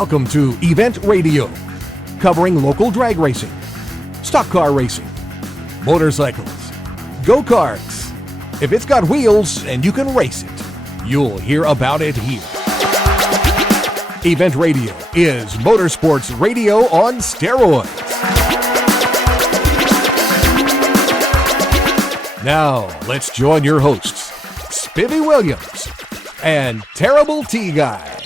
Welcome to Event Radio, covering local drag racing, stock car racing, motorcycles, go-karts. If it's got wheels and you can race it, you'll hear about it here. Event Radio is motorsports radio on steroids. Now, let's join your hosts, Spivvy Williams and Terrible T Guy.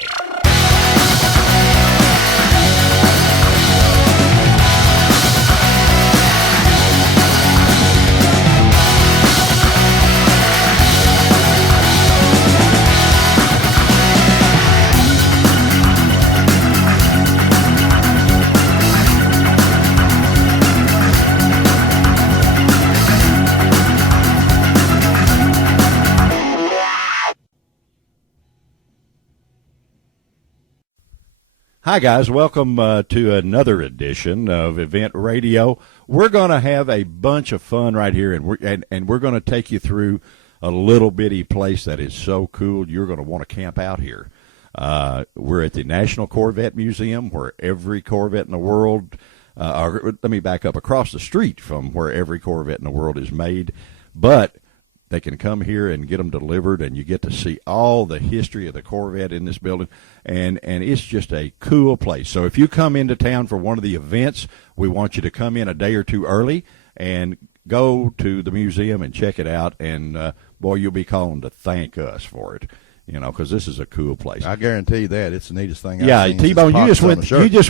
Hi, guys. Welcome to another edition of Event Radio. We're going to have a bunch of fun right here, and we're going to take you through a little bitty place that is so cool you're going to want to camp out here. We're at the National Corvette Museum, where every Corvette in the world, let me back up, across the street from where every Corvette in the world is made, but they can come here and get them delivered, and you get to see all the history of the Corvette in this building, and it's just a cool place. So if you come into town for one of the events, we want you to come in a day or two early and go to the museum and check it out, and boy, you'll be calling to thank us for it, you know, because this is a cool place. I guarantee you that. It's the neatest thing I've yeah, seen. T-Bone, you just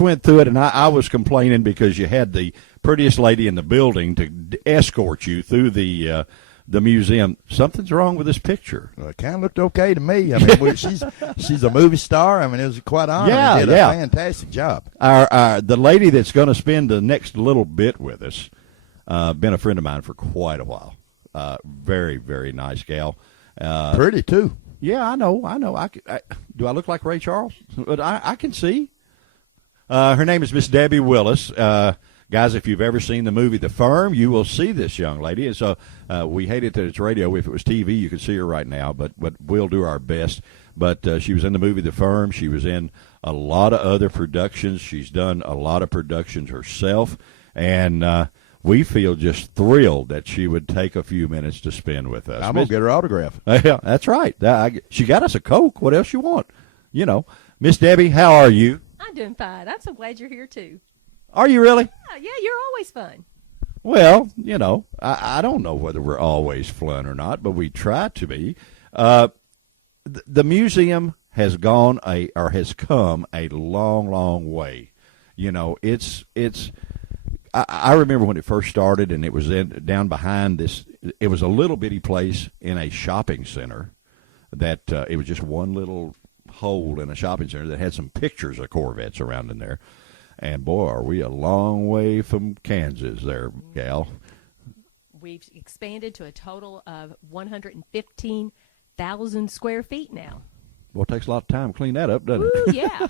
went through it, and I was complaining because you had the prettiest lady in the building to escort you through the museum. Something's wrong with this picture. Well, it kind of looked okay to me. I mean, she's a movie star. I mean, it was quite honor. Yeah, did a fantastic job. The lady that's going to spend the next little bit with us, been a friend of mine for quite a while. Very, very nice gal. Pretty too. Yeah, I know. Do I look like Ray Charles? But I can see. Her name is Miss Debbie Willis. Guys, if you've ever seen the movie The Firm, you will see this young lady. And so we hate it that it's radio. If it was TV, you could see her right now, but we'll do our best. But she was in the movie The Firm. She was in a lot of other productions. She's done a lot of productions herself. And we feel just thrilled that she would take a few minutes to spend with us. I'm going to get her autograph. Yeah, that's right. She got us a Coke. What else you want? You know. Miss Debbie, how are you? I'm doing fine. I'm so glad you're here, too. Are you really? Yeah, you're always fun. Well, you know, I don't know whether we're always fun or not, but we try to be. The museum has come a long, long way. You know, I remember when it first started, and it was down behind this. It was a little bitty place in a shopping center that it was just one little hole in a shopping center that had some pictures of Corvettes around in there. And, boy, are we a long way from Kansas there, gal. We've expanded to a total of 115,000 square feet now. Well, it takes a lot of time to clean that up, doesn't it? Ooh, yeah.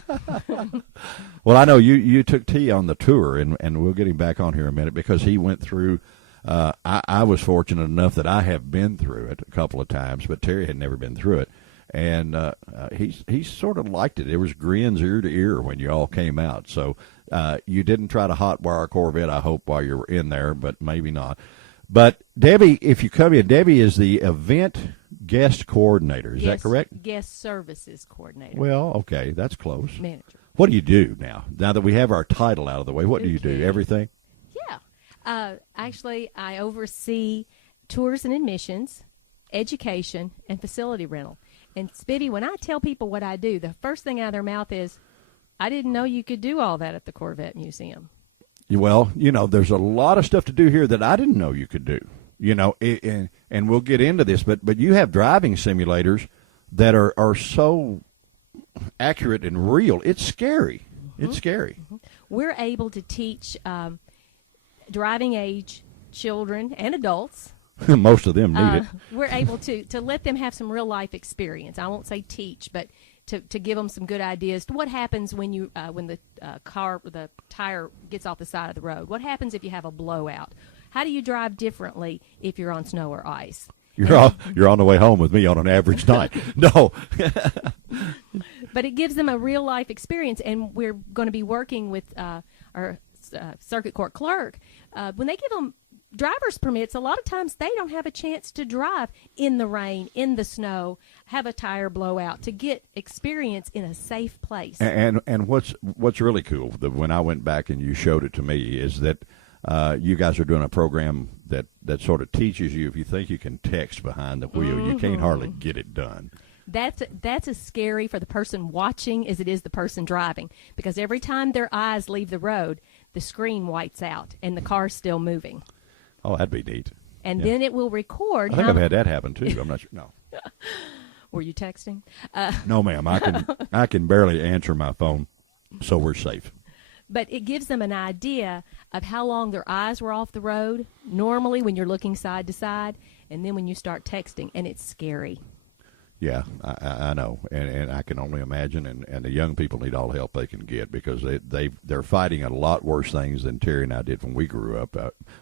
Well, I know you took T on the tour, and we'll get him back on here in a minute because he went through I was fortunate enough that I have been through it a couple of times, but Terry had never been through it. And he sort of liked it. There was grins ear to ear when you all came out. So you didn't try to hotwire a Corvette, I hope, while you were in there, but maybe not. But Debbie, if you come in, Debbie is the event guest coordinator. Is that correct? Guest services coordinator. Well, okay, that's close. Manager. What do you do now? Now that we have our title out of the way, what do you do? Everything? Yeah. Actually, I oversee tours and admissions, education, and facility rental. And, Spitty, when I tell people what I do, the first thing out of their mouth is, I didn't know you could do all that at the Corvette Museum. Well, you know, there's a lot of stuff to do here that I didn't know you could do. You know, and we'll get into this, but you have driving simulators that are so accurate and real. It's scary. Mm-hmm. It's scary. Mm-hmm. We're able to teach driving age children and adults. Most of them need it. We're able to let them have some real life experience. I won't say teach, but to give them some good ideas to what happens when you when the tire gets off the side of the road. What happens if you have a blowout? How do you drive differently if you're on snow or ice? You're on the way home with me on an average night. No. But it gives them a real life experience, and we're going to be working with our circuit court clerk. When they give them driver's permits, a lot of times they don't have a chance to drive in the rain, in the snow, have a tire blowout, to get experience in a safe place. And what's really cool, when I went back and you showed it to me, is that you guys are doing a program that sort of teaches you, if you think you can text behind the wheel, you can't hardly get it done. That's as scary for the person watching as it is the person driving, because every time their eyes leave the road, the screen whites out and the car's still moving. Oh, that'd be neat. And then it will record. I think I've had that happen too. I'm not sure. No. Were you texting? No, ma'am. I can barely answer my phone, so we're safe. But it gives them an idea of how long their eyes were off the road, normally when you're looking side to side, and then when you start texting, and it's scary. Yeah, I know, and I can only imagine, and the young people need all the help they can get, because they're fighting a lot worse things than Terry and I did when we grew up,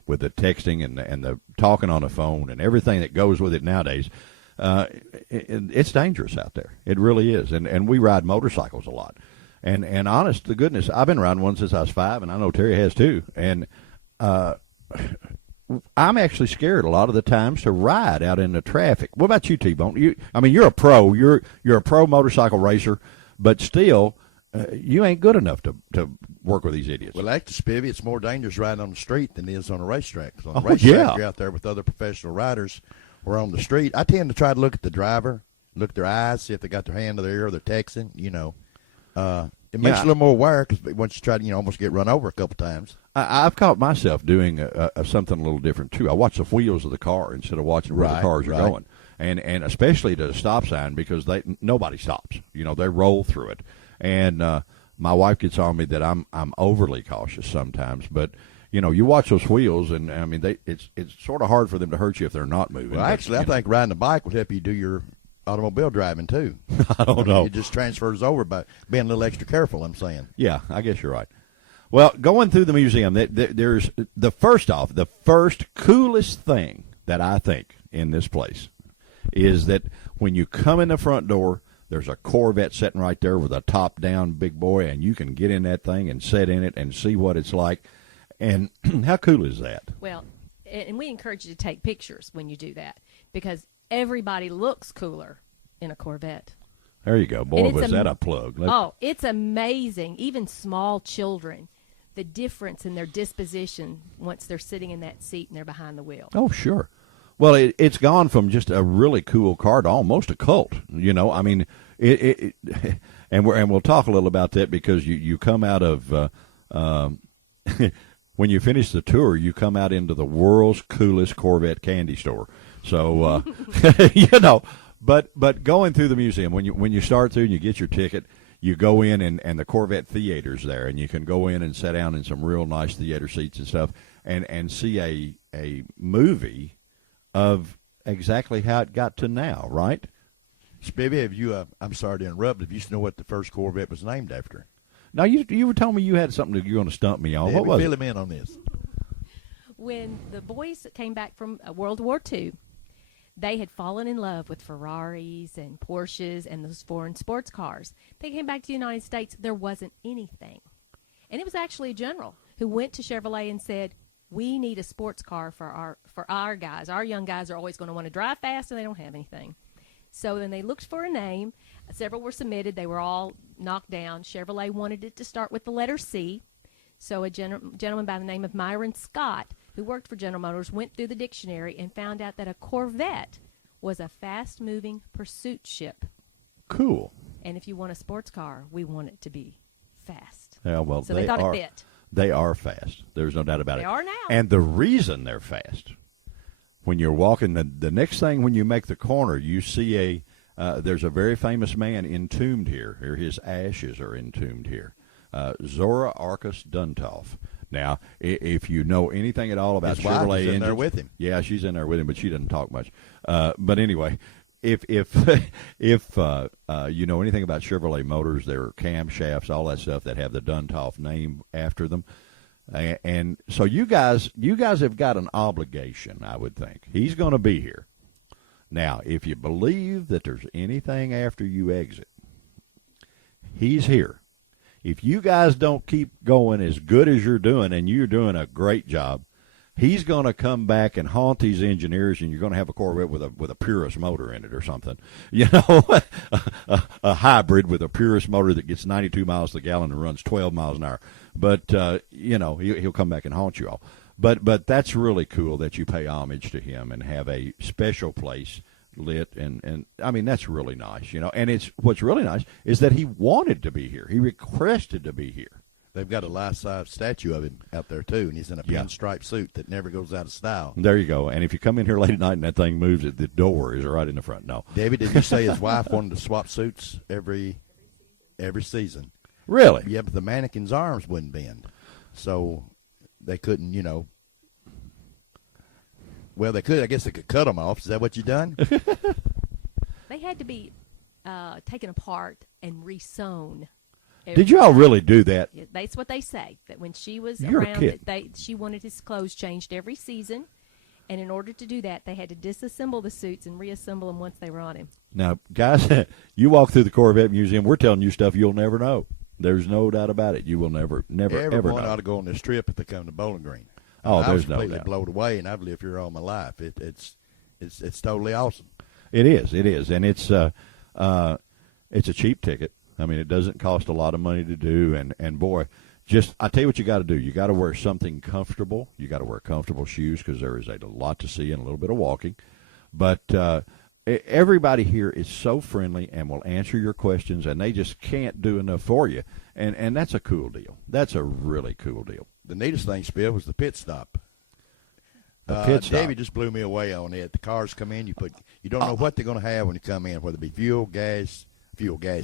with the texting and the talking on the phone and everything that goes with it nowadays. It's dangerous out there. It really is, and we ride motorcycles a lot, and honest to goodness, I've been riding one since I was 5, and I know Terry has too, and I'm actually scared a lot of the times to ride out in the traffic. What about you, T-Bone? You're a pro. You're a pro motorcycle racer, but still, you ain't good enough to work with these idiots. Well, actually, Spivvy, it's more dangerous riding on the street than it is on a racetrack. 'Cause on a racetrack, you're out there with other professional riders, or on the street. I tend to try to look at the driver, look at their eyes, see if they got their hand to their ear, or they're texting. It makes you a little more aware, because once you try to, almost get run over a couple times. I've caught myself doing something a little different too. I watch the wheels of the car instead of watching where the cars are going, and especially to the stop sign, because nobody stops. They roll through it, and my wife gets on me that I'm overly cautious sometimes. But you watch those wheels, and it's sort of hard for them to hurt you if they're not moving. Well, actually, I think riding a bike would help you do your automobile driving too. I don't know. It just transfers over by being a little extra careful, I'm saying. Yeah, I guess you're right. Well, going through the museum, there's the first coolest thing that I think in this place is that when you come in the front door, there's a Corvette sitting right there with a top-down big boy, and you can get in that thing and sit in it and see what it's like. And how cool is that? Well, and we encourage you to take pictures when you do that, because everybody looks cooler in a Corvette. There you go. Boy, was that a plug. It's amazing. Even small children, the difference in their disposition once they're sitting in that seat and they're behind the wheel. Oh, sure. Well, it's gone from just a really cool car to almost a cult. And we'll talk a little about that, because you come out of when you finish the tour, you come out into the world's coolest Corvette candy store. So but going through the museum, when you start through and you get your ticket, you go in and the Corvette theater's there, and you can go in and sit down in some real nice theater seats and stuff, and see a movie of exactly how it got to now, right? Spivvy, have you? I'm sorry to interrupt. If you know what the first Corvette was named after? Now you were telling me you had something that you're going to stump me on. Yeah, what was it? Fill him in on this. When the boys came back from World War II, they had fallen in love with Ferraris and Porsches and those foreign sports cars. They came back to the United States. There wasn't anything. And it was actually a general who went to Chevrolet and said, we need a sports car for our guys. Our young guys are always going to want to drive fast, and they don't have anything. So then they looked for a name. Several were submitted. They were all knocked down. Chevrolet wanted it to start with the letter C. So a gentleman by the name of Myron Scott, who worked for General Motors, went through the dictionary and found out that a Corvette was a fast-moving pursuit ship. Cool. And if you want a sports car, we want it to be fast. Yeah, well, so they thought it fit. They are fast. There's no doubt about it. They are now. And the reason they're fast, when you're walking, the next thing when you make the corner, you see there's a very famous man entombed here, or his ashes are entombed here, Zora Arcus Duntov. Now, if you know anything at all about his Chevrolet wife is in engines, there with him. Yeah, she's in there with him, but she doesn't talk much. But anyway, if you know anything about Chevrolet motors, their camshafts, all that stuff that have the Duntov name after them, and so you guys have got an obligation, I would think. He's going to be here. Now, if you believe that there's anything after you exit, He's here. If you guys don't keep going as good as you're doing, and you're doing a great job, he's going to come back and haunt these engineers, and you're going to have a Corvette with a Purus motor in it or something. You know, a hybrid with a Purus motor that gets 92 miles to the gallon and runs 12 miles an hour. But, you know, he'll come back and haunt you all. But that's really cool that you pay homage to him and have a special place lit, and I mean, that's really nice, you know. And what's really nice is that he wanted to be here. He requested to be here. They've got a life-size statue of him out there, too, and he's in a pinstripe suit that never goes out of style. There you go. And if you come in here late at night and that thing moves, the door is right in the front. No. David, did you say his wife wanted to swap suits every season? Really? Yeah, but the mannequin's arms wouldn't bend, so they couldn't, you know. Well, they could. I guess they could cut them off. Is that what you done? They had to be taken apart and re-sewn. Did you all really do that? That's what they say. That when she was You're a around, kid. she wanted his clothes changed every season, and in order to do that, they had to disassemble the suits and reassemble them once they were on him. Now, guys, you walk through the Corvette Museum, we're telling you stuff you'll never know. There's no doubt about it. You will never, ever know. Everyone ought to go on this trip if they come to Bowling Green. Oh, I there's was no completely doubt. blown away, and I've lived here all my life. It's totally awesome. It is, and it's a cheap ticket. I mean, it doesn't cost a lot of money to do, and boy, I tell you what you got to do. You got to wear something comfortable. You got to wear comfortable shoes because there is a lot to see and a little bit of walking. But everybody here is so friendly and will answer your questions, and they just can't do enough for you, and that's a cool deal. That's a really cool deal. The neatest thing, Spill, was the pit stop. The pit stop. Davey just blew me away on it. The cars come in, you don't know what they're going to have when you come in, whether it be fuel, gas,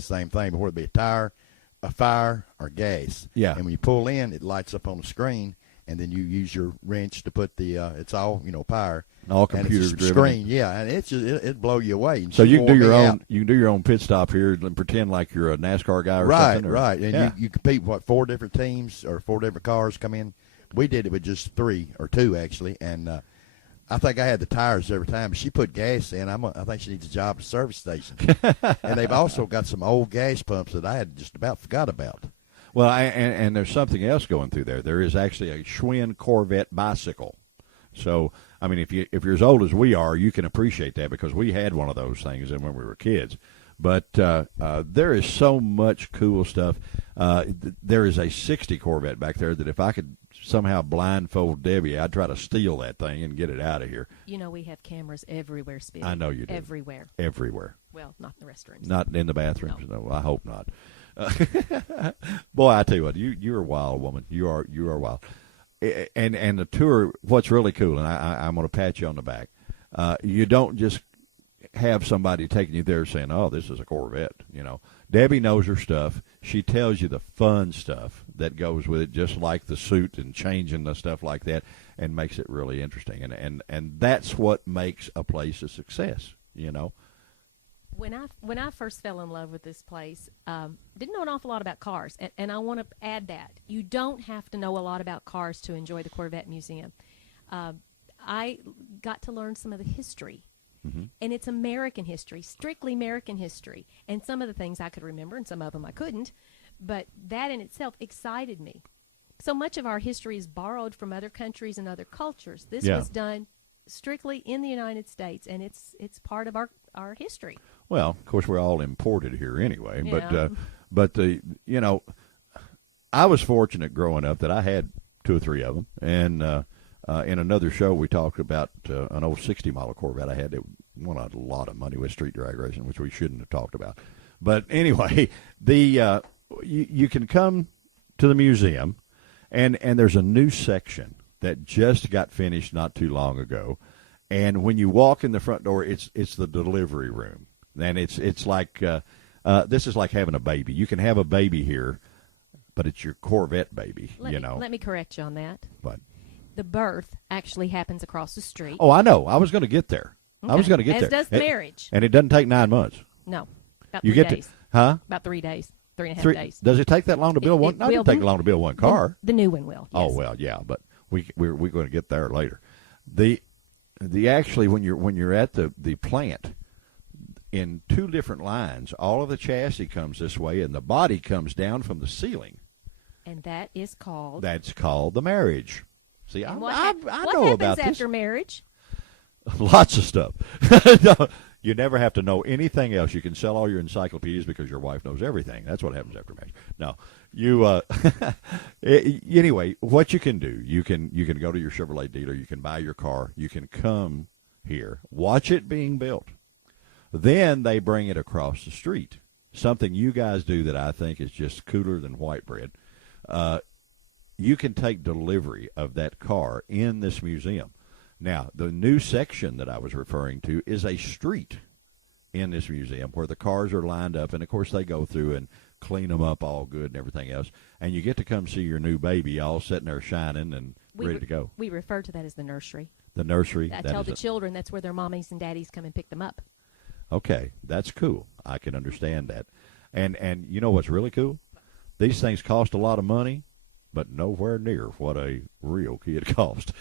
same thing, but whether it be a tire, a fire, or gas. Yeah. And when you pull in, it lights up on the screen, and then you use your wrench to put the it's all power. All computer driven. Screen, yeah, and it blow you away. And so you can do your own. You can do your own pit stop here and pretend like you're a NASCAR guy or something. Right, and you compete. 4 different teams or 4 different cars come in. We did it with just 3 or 2 actually, and I think I had the tires every time. But she put gas in. I think she needs a job at a service station. And they've also got some old gas pumps that I had just about forgot about. Well, and there's something else going through there. There is actually a Schwinn Corvette bicycle. So, I mean, if you're as old as we are, you can appreciate that because we had one of those things when we were kids. But there is so much cool stuff. There is a 60 Corvette back there that if I could somehow blindfold Debbie, I'd try to steal that thing and get it out of here. You know we have cameras everywhere, Speedy. I know you do. Everywhere. Everywhere. Well, not in the restrooms. Not in the bathrooms. No, I hope not. Boy, I tell you what, you're a wild woman. You are wild. And the tour, what's really cool, and I'm going to pat you on the back, you don't just have somebody taking you there saying, oh, this is a Corvette. Debbie knows her stuff. She tells you the fun stuff that goes with it, just like the suit and changing the stuff like that, and makes it really interesting. And that's what makes a place a success, When I first fell in love with this place, didn't know an awful lot about cars, and I want to add that you don't have to know a lot about cars to enjoy the Corvette Museum. I got to learn some of the history, and it's American history, strictly American history, and some of the things I could remember, and some of them I couldn't, but that in itself excited me. So much of our history is borrowed from other countries and other cultures. This was done strictly in the United States, and it's part of our history. Well, of course, we're all imported here anyway. Yeah. But I was fortunate growing up that I had 2 or 3 of them. And in another show, we talked about an old 60-mile Corvette I had that won a lot of money with street drag racing, which we shouldn't have talked about. But anyway, you can come to the museum, and there's a new section that just got finished not too long ago. And when you walk in the front door, it's the delivery room. And it's like this is like having a baby. You can have a baby here, but it's your Corvette baby. Let me correct you on that. What? The birth actually happens across the street. Oh, I know. I was going to get there. Okay. I was going to get there. As does the marriage. And it doesn't take 9 months. No, about you 3 get days. About 3 days, 3.5 days. Does it take that long to build one? No, it doesn't take long to build one car. The new one will. Yes. Oh well, yeah, but we're going to get there later. The actually when you're at the plant, in two different lines. All of the chassis comes this way, and the body comes down from the ceiling. And that is called? That's called the marriage. See, I know what about this. happens after marriage? Lots of stuff. No, you never have to know anything else. You can sell all your encyclopedias because your wife knows everything. That's what happens after marriage. No, you. Anyway, what you can do, you can go to your Chevrolet dealer. You can buy your car. You can come here, watch it being built. Then they bring it across the street. Something you guys do that I think is just cooler than white bread. You can take delivery of that car in this museum. Now, the new section that I was referring to is a street in this museum where the cars are lined up, and, of course, they go through and clean them up all good and everything else, and you get to come see your new baby all sitting there shining and ready to go. We refer to that as the nursery. The nursery. I tell the children that's where their mommies and daddies come and pick them up. Okay, that's cool. I can understand that. And you know what's really cool? These things cost a lot of money, but nowhere near what a real kid cost.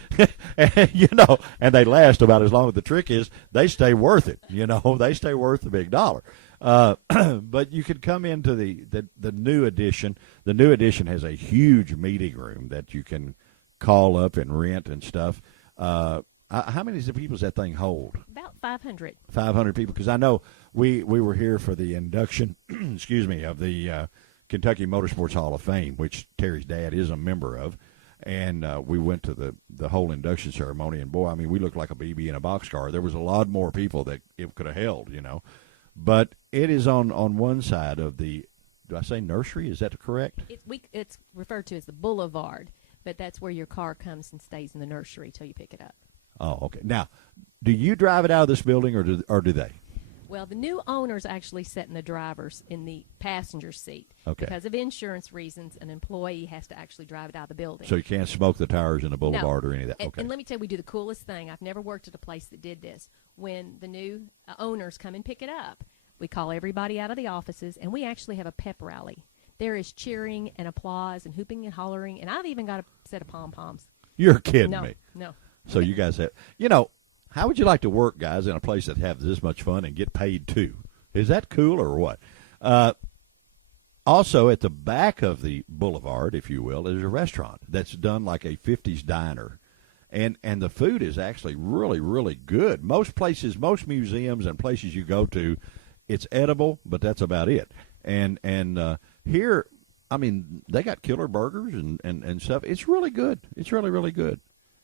And they last about as long as the trick is they stay worth it. They stay worth the big dollar. But you could come into the new edition. The new edition has a huge meeting room that you can call up and rent and stuff. How many people does that thing hold? About 500. 500 people, because I know we were here for the induction, excuse me, of the Kentucky Motorsports Hall of Fame, which Terry's dad is a member of, and we went to the whole induction ceremony, and boy, I mean, we looked like a BB in a boxcar. There was a lot more people that it could have held, But it is on one side of the, do I say nursery? Is that correct? It's referred to as the boulevard, but that's where your car comes and stays in the nursery till you pick it up. Oh, okay. Now, do you drive it out of this building, or do they? Well, the new owners actually sit in the driver's in the passenger seat. Okay. Because of insurance reasons, an employee has to actually drive it out of the building. So you can't smoke the tires in the boulevard or any of that? And, okay. And let me tell you, we do the coolest thing. I've never worked at a place that did this. When the new owners come and pick it up, we call everybody out of the offices, and we actually have a pep rally. There is cheering and applause and hooping and hollering, and I've even got a set of pom-poms. You're kidding me. No. So you guys have, how would you like to work, guys, in a place that has this much fun and get paid too? Is that cool or what? Also, at the back of the boulevard, if you will, is a restaurant that's done like a 50s diner. And the food is actually really, really good. Most places, most museums and places you go to, it's edible, but that's about it. And here, I mean, they got killer burgers and stuff. It's really good. It's really, really good.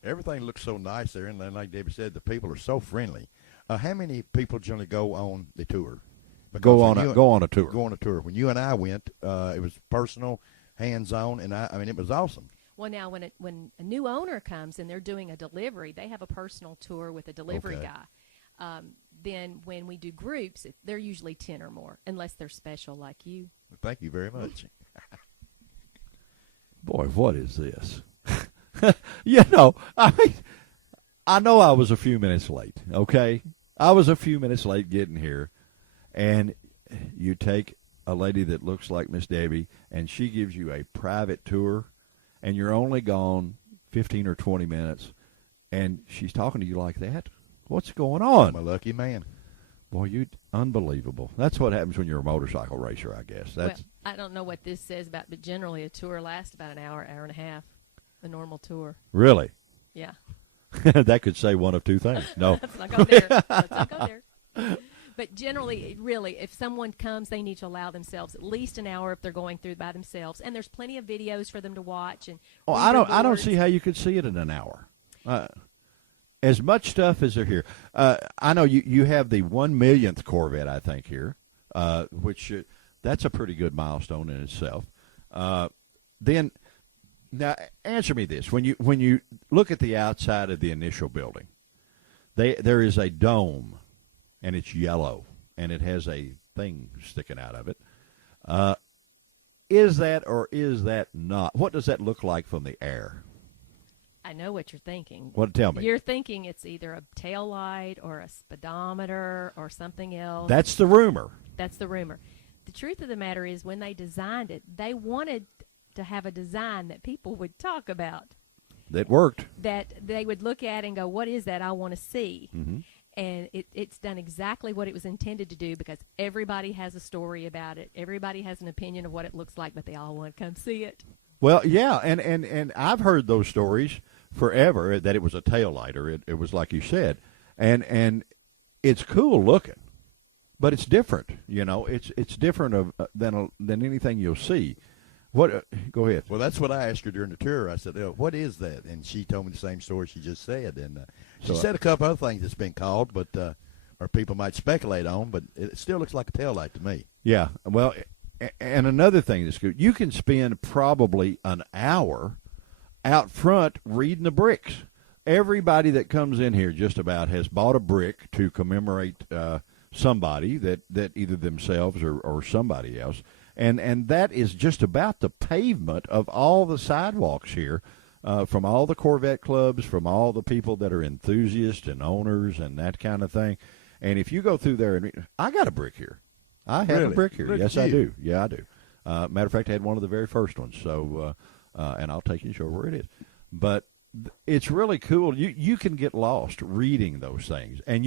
Everything looks so nice there, and then, like David said, the people are so friendly. How many people generally go on the tour? Go on a tour. Go on a tour. When you and I went, it was personal, hands-on, and I mean, it was awesome. Well, now, when a new owner comes and they're doing a delivery, they have a personal tour with a delivery guy. Then when we do groups, they're usually 10 or more, unless they're special like you. Well, thank you very much. Boy, what is this? I know I was a few minutes late, okay? I was a few minutes late getting here, and you take a lady that looks like Miss Debbie, and she gives you a private tour, and you're only gone 15 or 20 minutes, and she's talking to you like that? What's going on? I'm a lucky man. Boy, unbelievable. That's what happens when you're a motorcycle racer, I guess. Well, I don't know what this says about, but generally a tour lasts about an hour, hour and a half. A normal tour. Really? Yeah. That could say one of two things. No. Let's not go there. Let's not go there. But generally, really, if someone comes, they need to allow themselves at least an hour if they're going through by themselves. And there's plenty of videos for them to watch. And I don't see how you could see it in an hour. As much stuff as are here. I know you have the 1,000,000th Corvette, I think, here, which that's a pretty good milestone in itself. Then. Now, answer me this. When you look at the outside of the initial building, there is a dome, and it's yellow, and it has a thing sticking out of it. Is that or is that not? What does that look like from the air? I know what you're thinking. What? Tell me. You're thinking it's either a tail light or a speedometer or something else. That's the rumor. That's the rumor. The truth of the matter is when they designed it, they wanted to have a design that people would talk about. That worked. That they would look at and go, what is that? I want to see. Mm-hmm. And it's done exactly what it was intended to do, because everybody has a story about it. Everybody has an opinion of what it looks like, but they all want to come see it. Well, yeah, and I've heard those stories forever, that it was a tail lighter. It was like you said, and it's cool looking, but it's different. It's different than anything you'll see. What? Go ahead. Well, that's what I asked her during the tour. I said, "What is that?" And she told me the same story she just said. And she said a couple other things that's been called, but or people might speculate on. But it still looks like a taillight to me. Yeah. Well, and another thing that's good, you can spend probably an hour out front reading the bricks. Everybody that comes in here just about has bought a brick to commemorate somebody that either themselves or somebody else. And that is just about the pavement of all the sidewalks here, from all the Corvette clubs, from all the people that are enthusiasts and owners and that kind of thing. And if you go through there and I got a brick here. I have a brick here. Yes, I do. Yeah, I do. Matter of fact, I had one of the very first ones. So, and I'll take you and show where it is. But it's really cool. You can get lost reading those things, and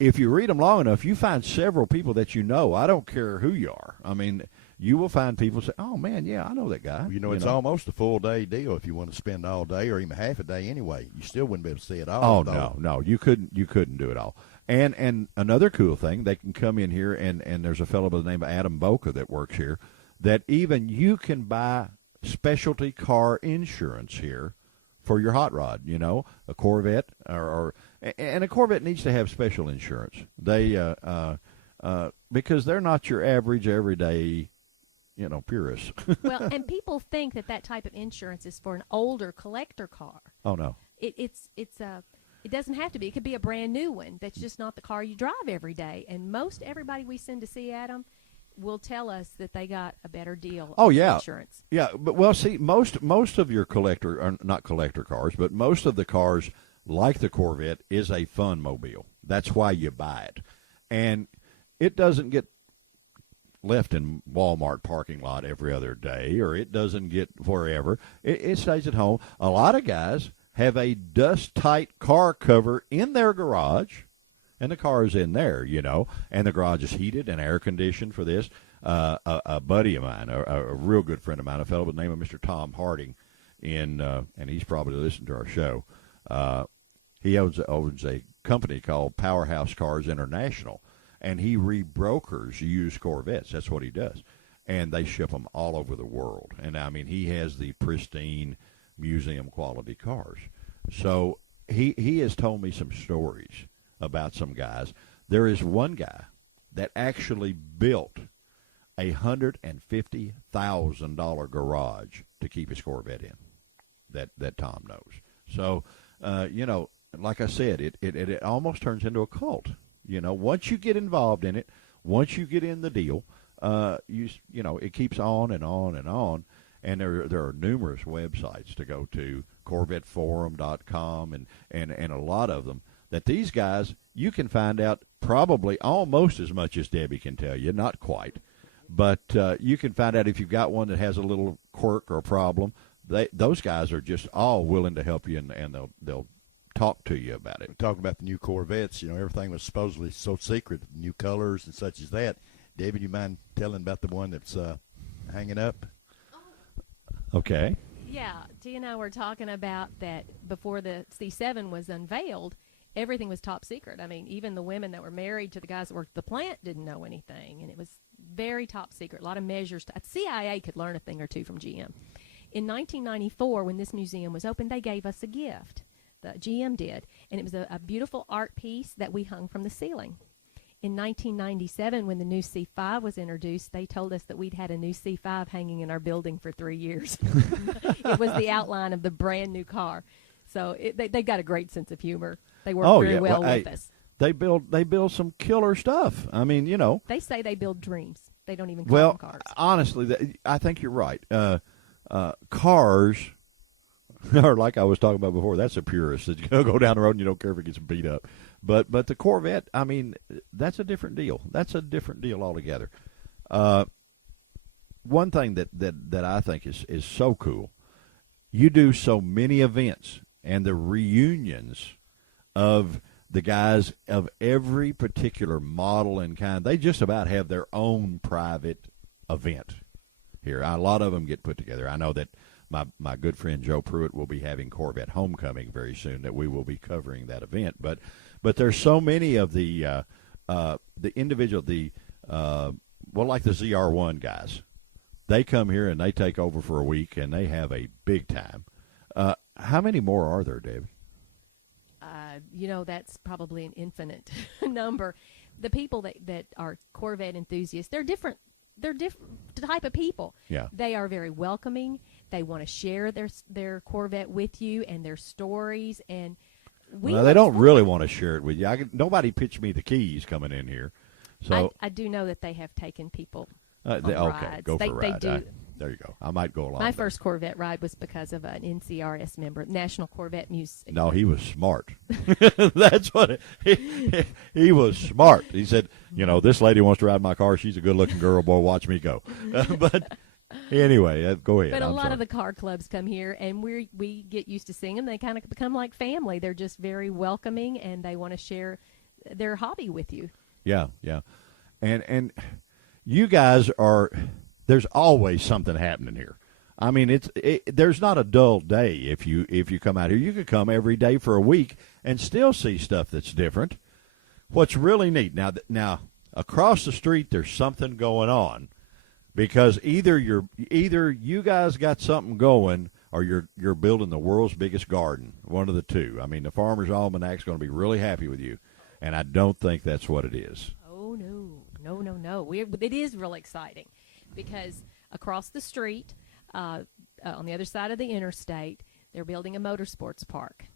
if you read them long enough, you find several people that you know. I don't care who you are. I mean, you will find people say, "Oh man, yeah, I know that guy." Well, it's almost a full day deal if you want to spend all day or even half a day anyway. You still wouldn't be able to see it all. Oh no, you couldn't do it all. And another cool thing, they can come in here and there's a fellow by the name of Adam Boca that works here, that even you can buy specialty car insurance here for your hot rod. A Corvette and a Corvette needs to have special insurance. They because they're not your average everyday purists. Well, and people think that type of insurance is for an older collector car. Oh no. It doesn't have to be. It could be a brand new one that's just not the car you drive every day. And most everybody we send to see Adam will tell us that they got a better deal on insurance. Yeah, but see, most of your not collector cars, but most of the cars like the Corvette is a fun mobile. That's why you buy it. And it doesn't get left in Walmart parking lot every other day, or it doesn't get wherever. It stays at home. A lot of guys have a dust-tight car cover in their garage, and the car is in there, and the garage is heated and air-conditioned for this. A buddy of mine, a real good friend of mine, a fellow by the name of Mr. Tom Harding, and he's probably listened to our show. He owns a company called Powerhouse Cars International, and he rebrokers used Corvettes. That's what he does. And they ship them all over the world. And, I mean, he has the pristine museum-quality cars. So he has told me some stories about some guys. There is one guy that actually built a $150,000 garage to keep his Corvette in that Tom knows. So, like I said, it almost turns into a cult. Once you get involved in it, once you get in the deal, it keeps on and on and on. And there are numerous websites to go to, CorvetteForum.com and a lot of them, that these guys, you can find out probably almost as much as Debbie can tell you, not quite. But you can find out if you've got one that has a little quirk or problem. Those guys are just all willing to help you, and they'll talk to you about it. Talking about the new Corvettes, everything was supposedly so secret, new colors and such as that. Debbie, do you mind telling about the one that's hanging up? Okay. Yeah, T and I were talking about that before the C7 was unveiled. Everything was top secret. I mean, even the women that were married to the guys that worked at the plant didn't know anything, and it was very top secret. A lot of measures. CIA could learn a thing or two from GM. In 1994, when this museum was opened, they gave us a gift. The GM did, and it was a beautiful art piece that we hung from the ceiling. In 1997, when the new C5 was introduced, they told us that we'd had a new C5 hanging in our building for 3 years. It was the outline of the brand new car. So they got a great sense of humor. They work very well with us. They build some killer stuff. I mean, They say they build dreams. They don't even call them cars. Honestly, I think you're right. Cars, or like I was talking about before, that's a purist. You go down the road and you don't care if it gets beat up. But the Corvette, I mean, that's a different deal. That's a different deal altogether. One thing that I think is so cool, you do so many events and the reunions of the guys of every particular model and kind, they just about have their own private event here. A lot of them get put together. I know that my good friend Joe Pruitt will be having Corvette Homecoming very soon, that we will be covering that event. But there's so many of the individual, like the ZR1 guys. They come here and they take over for a week, and they have a big time. How many more are there, Debbie? That's probably an infinite number. The people that are Corvette enthusiasts, they're different. They're different type of people. Yeah. They are very welcoming. They want to share their Corvette with you and their stories. And they don't really want to share it with you. Nobody pitched me the keys coming in here. So I do know that they have taken people okay, rides. go for a ride. They do. There you go. I might go along. My first Corvette ride was because of an NCRS member, National Corvette Museum. No, he was smart. That's what he was smart. He said, this lady wants to ride my car. She's a good-looking girl. Boy, watch me go. But anyway, go ahead. But a lot of the car clubs come here, and we get used to seeing them. They kind of become like family. They're just very welcoming, and they want to share their hobby with you. Yeah, yeah. And you guys are – there's always something happening here. I mean, there's not a dull day if you come out here. You could come every day for a week and still see stuff that's different. What's really neat now across the street, there's something going on, because either you guys got something going, or you're building the world's biggest garden. One of the two. I mean, the Farmer's Almanac's going to be really happy with you, and I don't think that's what it is. Oh no! It is real exciting. Because across the street, on the other side of the interstate, they're building a motorsports park.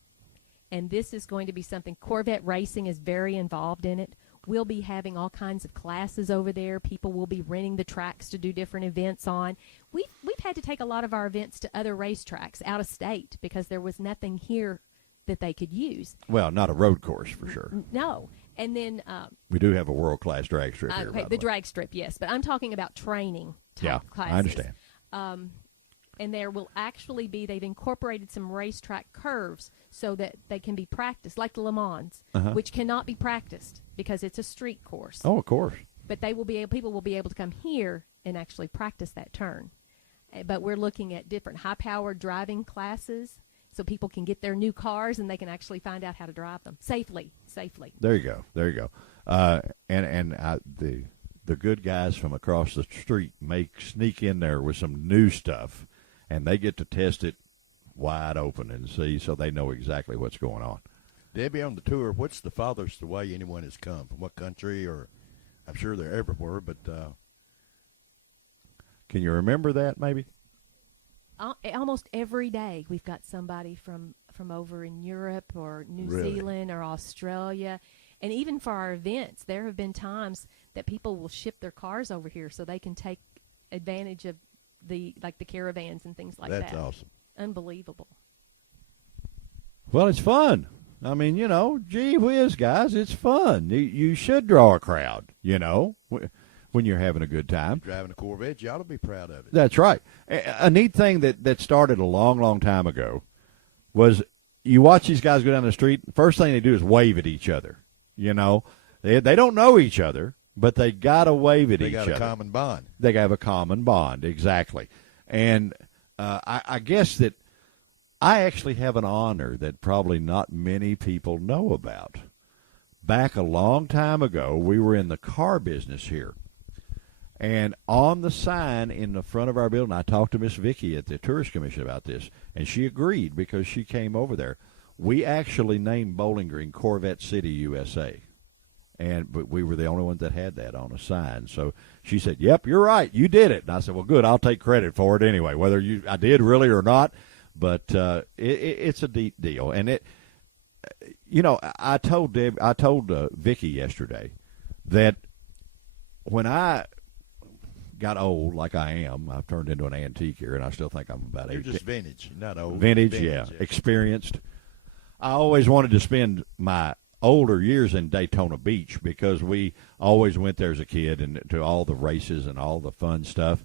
And this is going to be something, Corvette Racing is very involved in it. We'll be having all kinds of classes over there. People will be renting the tracks to do different events on. We've had to take a lot of our events to other racetracks out of state because there was nothing here that they could use. Well, not a road course for sure. No. And then we do have a world-class drag strip here. Okay, the drag strip, yes, but I'm talking about training type classes. I understand. And there will actually be, they've incorporated some racetrack curves so that they can be practiced, like the Le Mans, which cannot be practiced because it's a street course. Oh, of course. But people will be able to come here and actually practice that turn. But we're looking at different high-powered driving classes, so people can get their new cars and they can actually find out how to drive them safely. There you go. And the good guys from across the street sneak in there with some new stuff, and they get to test it wide open and see, so they know exactly what's going on. Debbie, on the tour, what's the farthest away anyone has come? From what country? Or I'm sure they're everywhere, but can you remember that maybe? Almost every day we've got somebody from over in Europe or New Zealand or Australia. And even for our events, there have been times that people will ship their cars over here so they can take advantage of the caravans and things like that. That's awesome. Unbelievable. Well, it's fun. I mean, gee whiz, guys, it's fun. You should draw a crowd, when you're having a good time. Driving a Corvette, you ought to be proud of it. That's right. A neat thing that started a long, long time ago was you watch these guys go down the street, first thing they do is wave at each other. They don't know each other, but they got to wave at each other. They got a common bond. They have a common bond, exactly. And I guess that I actually have an honor that probably not many people know about. Back a long time ago, we were in the car business here. And on the sign in the front of our building, I talked to Miss Vicki at the Tourist Commission about this, and she agreed because she came over there. We actually named Bowling Green Corvette City, USA. But we were the only ones that had that on a sign. So she said, "Yep, you're right. You did it." And I said, "Well, good. I'll take credit for it anyway, whether I did really or not." But it's a deep deal. And I told Vicki yesterday that when I got old like I am, I've turned into an antique here, and I still think I'm about 18. You're just vintage, not old. Vintage, yeah. Experienced. I always wanted to spend my older years in Daytona Beach because we always went there as a kid and to all the races and all the fun stuff.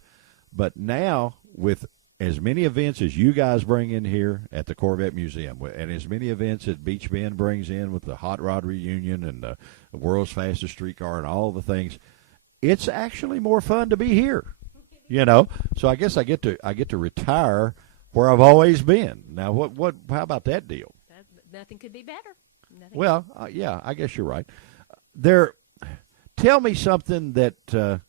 But now, with as many events as you guys bring in here at the Corvette Museum, and as many events that Beach Bend brings in with the Hot Rod Reunion and the World's Fastest Streetcar and all the things, it's actually more fun to be here. So I guess I get to retire where I've always been. Now, how about that deal? Nothing could be better. Well, yeah, I guess you're right. Tell me something that.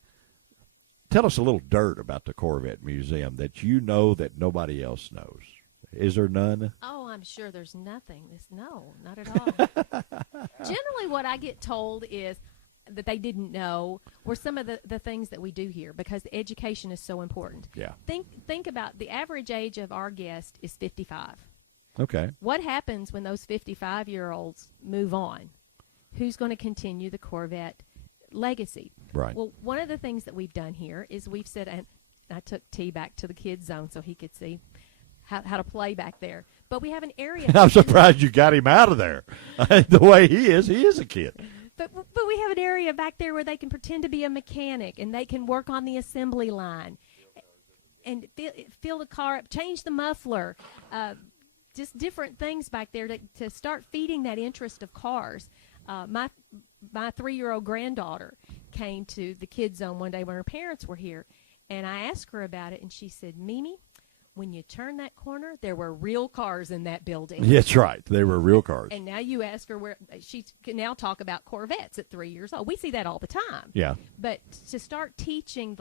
Tell us a little dirt about the Corvette Museum that you know that nobody else knows. Is there none? Oh, I'm sure there's nothing. No, not at all. Generally, what I get told is that they didn't know were some of the things that we do here, because education is so important. Yeah. Think about the average age of our guest is 55. Okay. What happens when those 55-year-olds move on? Who's going to continue the Corvette legacy? Right. Well, one of the things that we've done here is we've said, and I took T back to the kids zone so he could see how to play back there. But we have an area. I'm surprised you got him out of there. The way he is a kid. But we have an area back there where they can pretend to be a mechanic, and they can work on the assembly line and fill the car up, change the muffler, just different things back there to start feeding that interest of cars. My 3-year-old granddaughter came to the kids zone one day when her parents were here, and I asked her about it, and she said, Mimi, when you turn that corner, there were real cars in that building. That's right. They were real cars. And now you ask her where she can now talk about Corvettes at 3 years old. We see that all the time. Yeah. But to start teaching,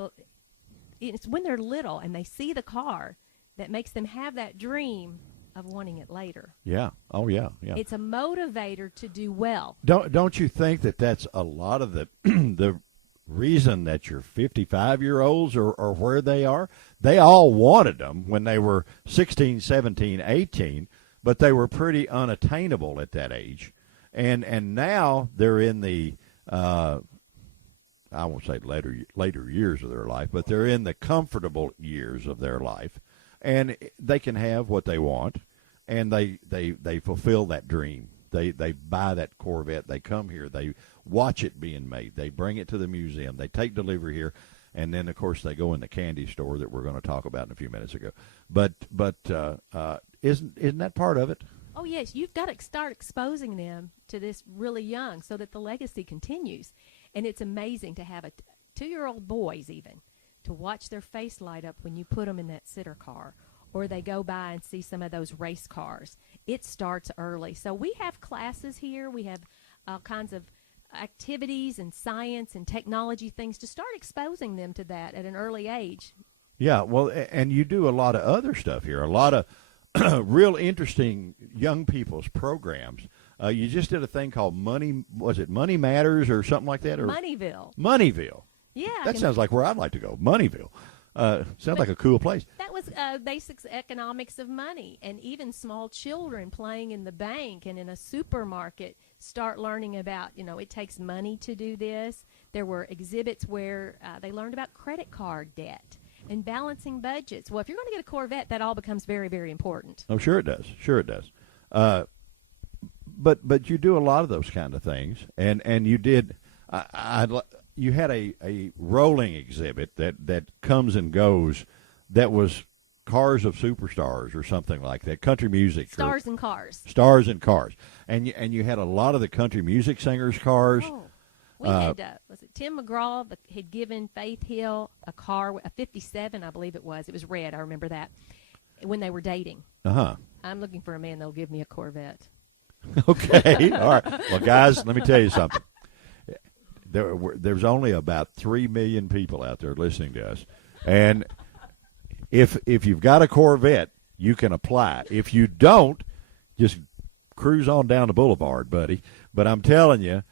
it's when they're little and they see the car that makes them have that dream of wanting it later. Yeah. Oh, yeah. Yeah. It's a motivator to do well. Don't you think that's a lot of the the reason that your 55-year-olds are where they are? They all wanted them when they were 16, 17, 18, but they were pretty unattainable at that age. And now they're in the I won't say later years of their life, but they're in the comfortable years of their life, and they can have what they want, and they fulfill that dream. They buy that Corvette. They come here. They watch it being made. They bring it to the museum. They take delivery here, and then of course they go in the candy store that we're going to talk about in a few minutes ago. But isn't that part of it? Oh yes, you've got to start exposing them to this really young, so that the legacy continues. And it's amazing to have 2-year-old boys even to watch their face light up when you put them in that sitter car, or they go by and see some of those race cars. It starts early. So we have classes here. We have all kinds of activities and science and technology things to start exposing them to that at an early age. Yeah, well, and you do a lot of other stuff here, a lot of real interesting young people's programs. You just did a thing called Money Matters or something like that? Or Moneyville. Yeah. That sounds like where I'd like to go, Moneyville. Sounds like a cool place. That was basics economics of money, and even small children playing in the bank and in a supermarket start learning about, it takes money to do this. There were exhibits where they learned about credit card debt and balancing budgets. Well, if you're going to get a Corvette, that all becomes very, very important. Oh, sure it does. Sure it does. But you do a lot of those kind of things, and you did. You had a rolling exhibit that comes and goes, that was Cars of Superstars or something like that, country music. Stars and Cars. Stars and Cars, and you had a lot of the country music singers' cars. Oh. We had, was it Tim McGraw had given Faith Hill a car, a 57, I believe it was. It was red, I remember that, when they were dating. Uh-huh. I'm looking for a man that'll give me a Corvette. Okay, all right. Well, guys, let me tell you something. There's only about 3 million people out there listening to us, and if you've got a Corvette, you can apply. If you don't, just cruise on down the boulevard, buddy. But I'm telling you,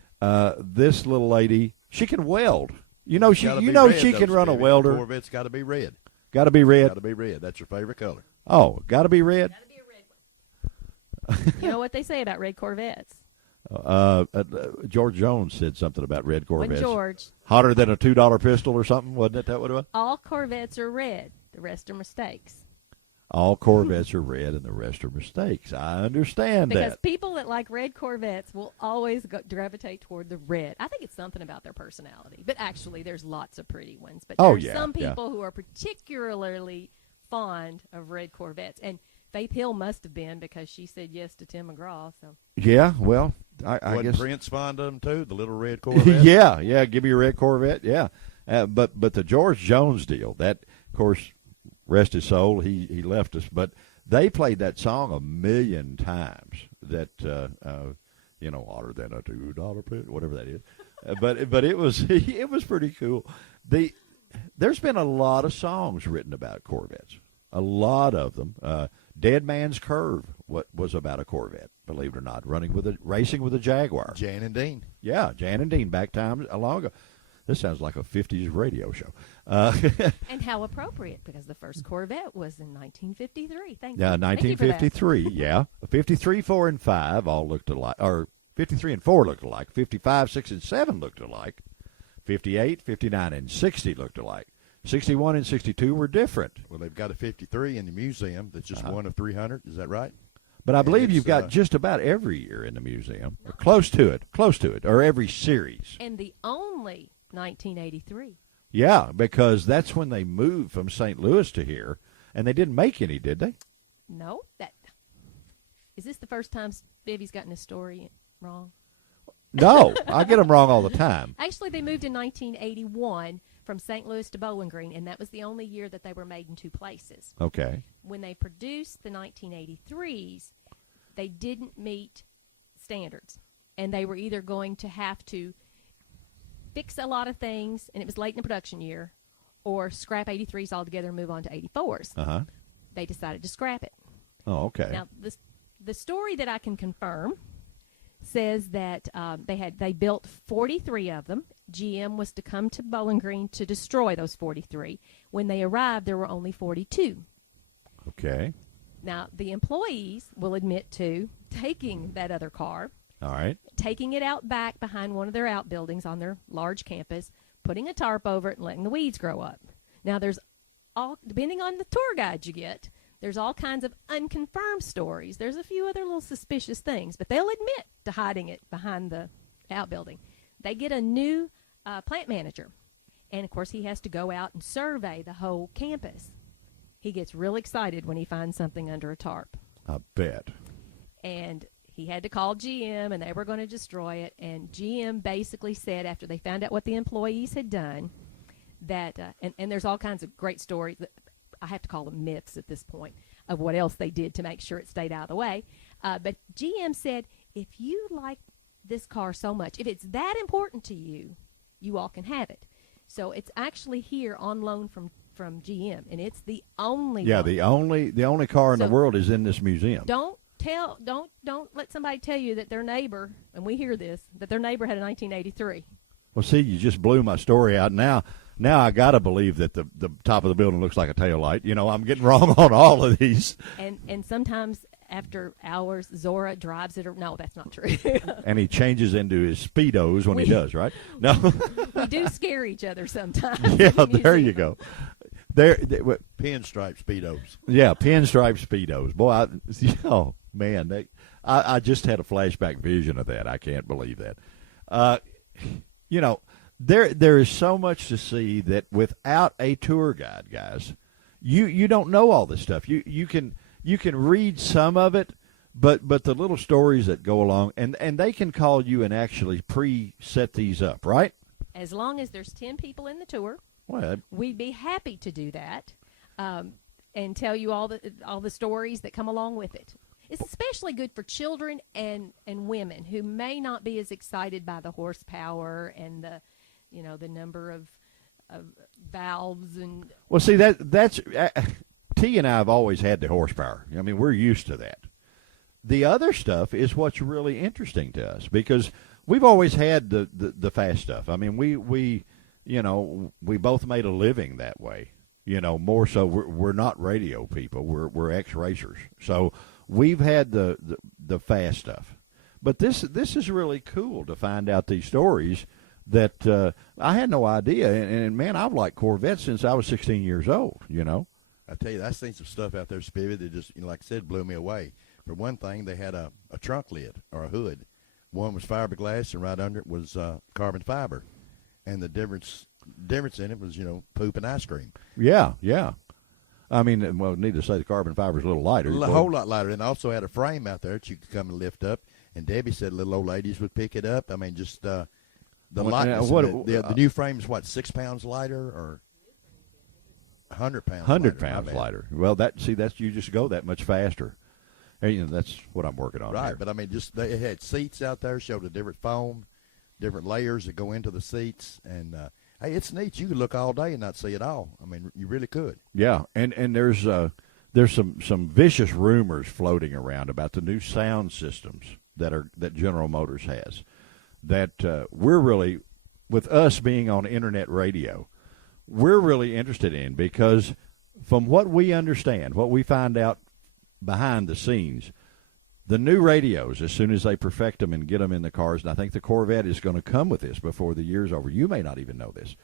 this little lady, she can weld. She can run a welder. Corvette's got to be red. Got to be red. Got to be red. That's your favorite color. Oh, got to be red. Got to be a red one. You know what they say about red Corvettes? George Jones said something about red Corvettes. When George. Hotter than a $2 pistol or something, wasn't that what it was? All Corvettes are red. The rest are mistakes. All Corvettes are red and the rest are mistakes. I understand because that. People that like red Corvettes will always gravitate toward the red. I think it's something about their personality. But actually, there's lots of pretty ones. But there are some people who are particularly fond of red Corvettes. And Faith Hill must have been, because she said yes to Tim McGraw. So Yeah, well, I Wasn't guess. Prince fond of them too? The little red Corvette. yeah, give me a red Corvette. Yeah, but the George Jones deal, that, of course, rest his soul, he left us, but they played that song a million times. That hotter than a $2 pit, whatever that is. But it was it was pretty cool. There's been a lot of songs written about Corvettes, a lot of them. Dead Man's Curve was about a Corvette, believe it or not, racing with a Jaguar. Jan and Dean. Yeah, Jan and Dean, back time a long ago. This sounds like a 50s radio show. And how appropriate, because the first Corvette was in 1953. Thank you. Yeah, Thank you for that. 1953, yeah. 53, 4, and 5 all looked alike. Or 53 and 4 looked alike. 55, 6, and 7 looked alike. 58, 59, and 60 looked alike. 61 and 62 were different. Well, they've got a 53 in the museum that's just one of 300. Is that right? But I believe you've got just about every year in the museum. Or close to it, or every series. And the only 1983. Yeah, because that's when they moved from St. Louis to here, and they didn't make any, did they? No, is this the first time Vivi's gotten his story wrong? No, I get them wrong all the time. Actually, they moved in 1981 from St. Louis to Bowling Green, and that was the only year that they were made in two places. Okay. When they produced the 1983s, they didn't meet standards, and they were either going to have to fix a lot of things, and it was late in the production year, or scrap 83s altogether and move on to 84s. Uh-huh. They decided to scrap it. Oh, okay. Now, the story that I can confirm says that they built 43 of them. GM was to come to Bowling Green to destroy those 43. When they arrived, there were only 42. Okay. Now, the employees will admit to taking that other car, All right. taking it out back behind one of their outbuildings on their large campus, putting a tarp over it, and letting the weeds grow up. Now, depending on the tour guide you get, there's all kinds of unconfirmed stories. There's a few other little suspicious things, but they'll admit to hiding it behind the outbuilding. They get a new plant manager, and, of course, he has to go out and survey the whole campus. He gets real excited when he finds something under a tarp. I bet. And he had to call GM, and they were going to destroy it. And GM basically said, after they found out what the employees had done, that and there's all kinds of great stories that I have to call them myths at this point of what else they did to make sure it stayed out of the way. But GM said, if you like this car so much, if it's that important to you, you all can have it. So it's actually here on loan from GM, and it's the only one. The only car in the world is in this museum. Don't let somebody tell you that their neighbor, and we hear this, that their neighbor had a 1983. Well, see, you just blew my story out. Now I got to believe that the top of the building looks like a taillight. I'm getting wrong on all of these. And sometimes after hours, Zora drives it. No, that's not true. And he changes into his Speedos when he does, right? No. We do scare each other sometimes. Yeah, there you go. Pinstripe Speedos. Yeah, pinstripe Speedos. Boy, oh, man. I just had a flashback vision of that. I can't believe that. There is so much to see that without a tour guide, guys, you don't know all this stuff. You can read some of it, but the little stories that go along, and they can call you and actually pre-set these up, right? As long as there's 10 people in the tour, well, we'd be happy to do that, and tell you all the stories that come along with it. It's especially good for children and women who may not be as excited by the horsepower and the number of valves and. Well, see that's T and I have always had the horsepower. I mean, we're used to that. The other stuff is what's really interesting to us because we've always had the fast stuff. I mean, we both made a living that way. More so we're not radio people. We're ex-racers. So we've had the fast stuff. But this is really cool to find out these stories that I had no idea. And man, I've liked Corvettes since I was 16 years old, I tell you, I've seen some stuff out there, Spivey, that just, like I said, blew me away. For one thing, they had a trunk lid or a hood. One was fiberglass, and right under it was carbon fiber. And the difference in it was, poop and ice cream. Yeah, yeah. I mean, well, need to say the carbon fiber is a little lighter. A whole lot lighter. And also had a frame out there that you could come and lift up. And Debbie said little old ladies would pick it up. I mean, just the lightness. The new frame's what, 6 pounds lighter or 100 pounds? 100 pounds lighter. Well, that's you just go that much faster. And, you know, that's what I'm working on. Right, here. but I mean, just it had seats out there, showed a different foam, different layers that go into the seats, and hey, it's neat. You could look all day and not see it all. I mean, you really could. Yeah, and there's some vicious rumors floating around about the new sound systems that General Motors has. That we're really, with us being on internet radio, we're really interested in, because from what we understand, what we find out behind the scenes, the new radios, as soon as they perfect them and get them in the cars, and I think the Corvette is going to come with this before the year's over. You may not even know this.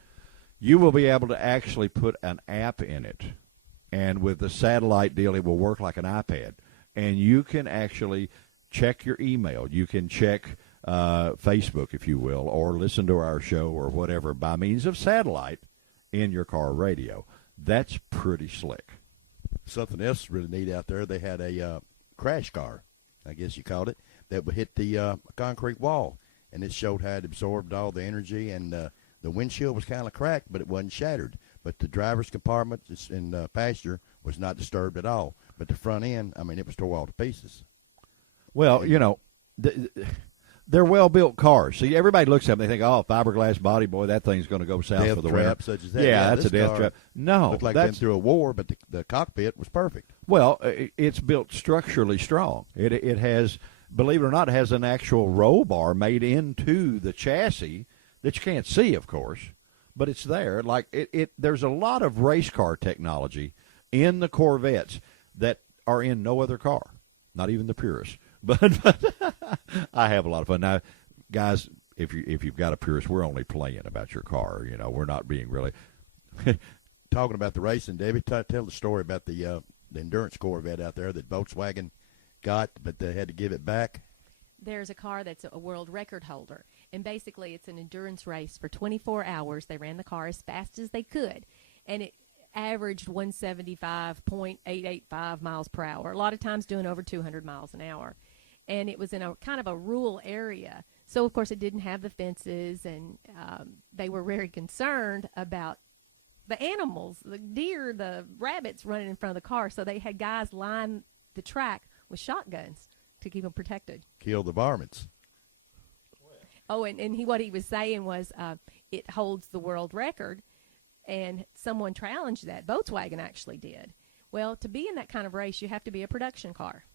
You will be able to actually put an app in it, and with the satellite deal, it will work like an iPad, and you can actually check your email. You can check Facebook, if you will, or listen to our show or whatever by means of satellite in your car radio. That's pretty slick. Something else really neat out there, they had a crash car, I guess you called it, that would hit the concrete wall, and it showed how it absorbed all the energy, and the windshield was kind of cracked, but it wasn't shattered. But the driver's compartment in the passenger was not disturbed at all. But the front end, I mean, it was tore all to pieces. Well, you know, they're well-built cars. See, everybody looks at them, they think, oh, fiberglass body, boy, that thing's going to go south for the winter. Such as that. Yeah, that's a death trap. No, looked like been through a war, but the cockpit was perfect. Well, it's built structurally strong. It has, believe it or not, it has an actual roll bar made into the chassis that you can't see, of course, but it's there. Like there's a lot of race car technology in the Corvettes that are in no other car, not even the Purus. But I have a lot of fun. Now, guys, if you've got a Purus, we're only playing about your car. You know, we're not being really talking about the racing. Debbie, tell the story about the endurance Corvette out there that Volkswagen got, but they had to give it back. There's a car that's a world record holder, and basically it's an endurance race for 24 hours. They ran the car as fast as they could, and it averaged 175.885 miles per hour, a lot of times doing over 200 miles an hour. And it was in a kind of a rural area. So, of course, it didn't have the fences, and they were very concerned about the animals, the deer, the rabbits running in front of the car. So they had guys line the track with shotguns to keep them protected. Kill the varmints. Oh, and what he was saying was it holds the world record, and someone challenged that. Volkswagen actually did. Well, to be in that kind of race, you have to be a production car.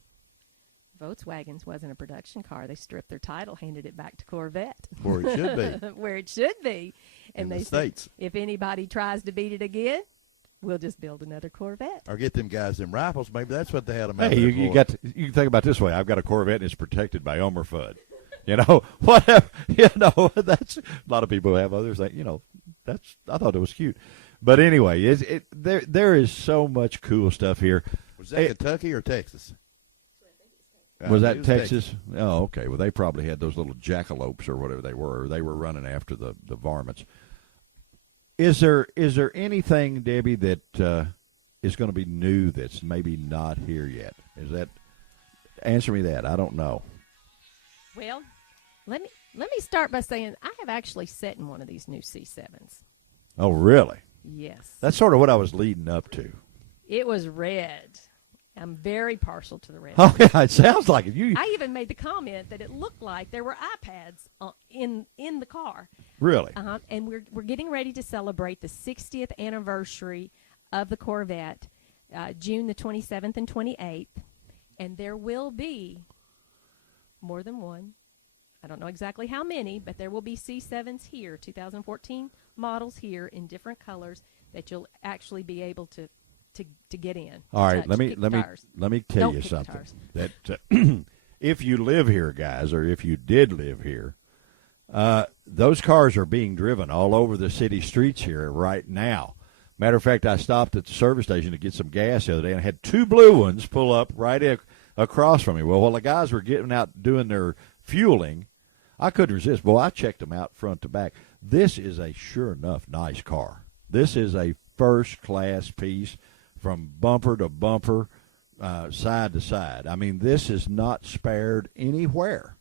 Volkswagen's wasn't a production car. They stripped their title, handed it back to Corvette. Where it should be. Where it should be. And they said, if anybody tries to beat it again, we'll just build another Corvette. Or get them guys them rifles. Maybe that's what they had them out there you can think about it this way. I've got a Corvette and it's protected by Elmer Fudd. You know, whatever. You know, that's a lot of people have others. Like, you know, I thought it was cute. But anyway, there is so much cool stuff here. Was that Kentucky or Texas? Was that Texas? Oh, okay. Well, they probably had those little jackalopes or whatever they were. They were running after the varmints. Is there anything, Debbie, that is going to be new that's maybe not here yet? Answer me that. I don't know. Well, let me start by saying I have actually sat in one of these new C7s. Oh, really? Yes. That's sort of what I was leading up to. It was red. I'm very partial to the red. Oh, yeah, it sounds like it. I even made the comment that it looked like there were iPads in the car. Really? And we're getting ready to celebrate the 60th anniversary of the Corvette, June the 27th and 28th, and there will be more than one. I don't know exactly how many, but there will be C7s here, 2014 models here in different colors that you'll actually be able to get in. All right, let me tell you something. That if you live here, guys, or if you did live here, those cars are being driven all over the city streets here right now. Matter of fact, I stopped at the service station to get some gas the other day, and I had two blue ones pull up right across from me. Well, while the guys were getting out doing their fueling, I couldn't resist. Boy, I checked them out front to back. This is a sure enough nice car. This is a first-class piece. from bumper to bumper, side to side. I mean, this is not spared anywhere.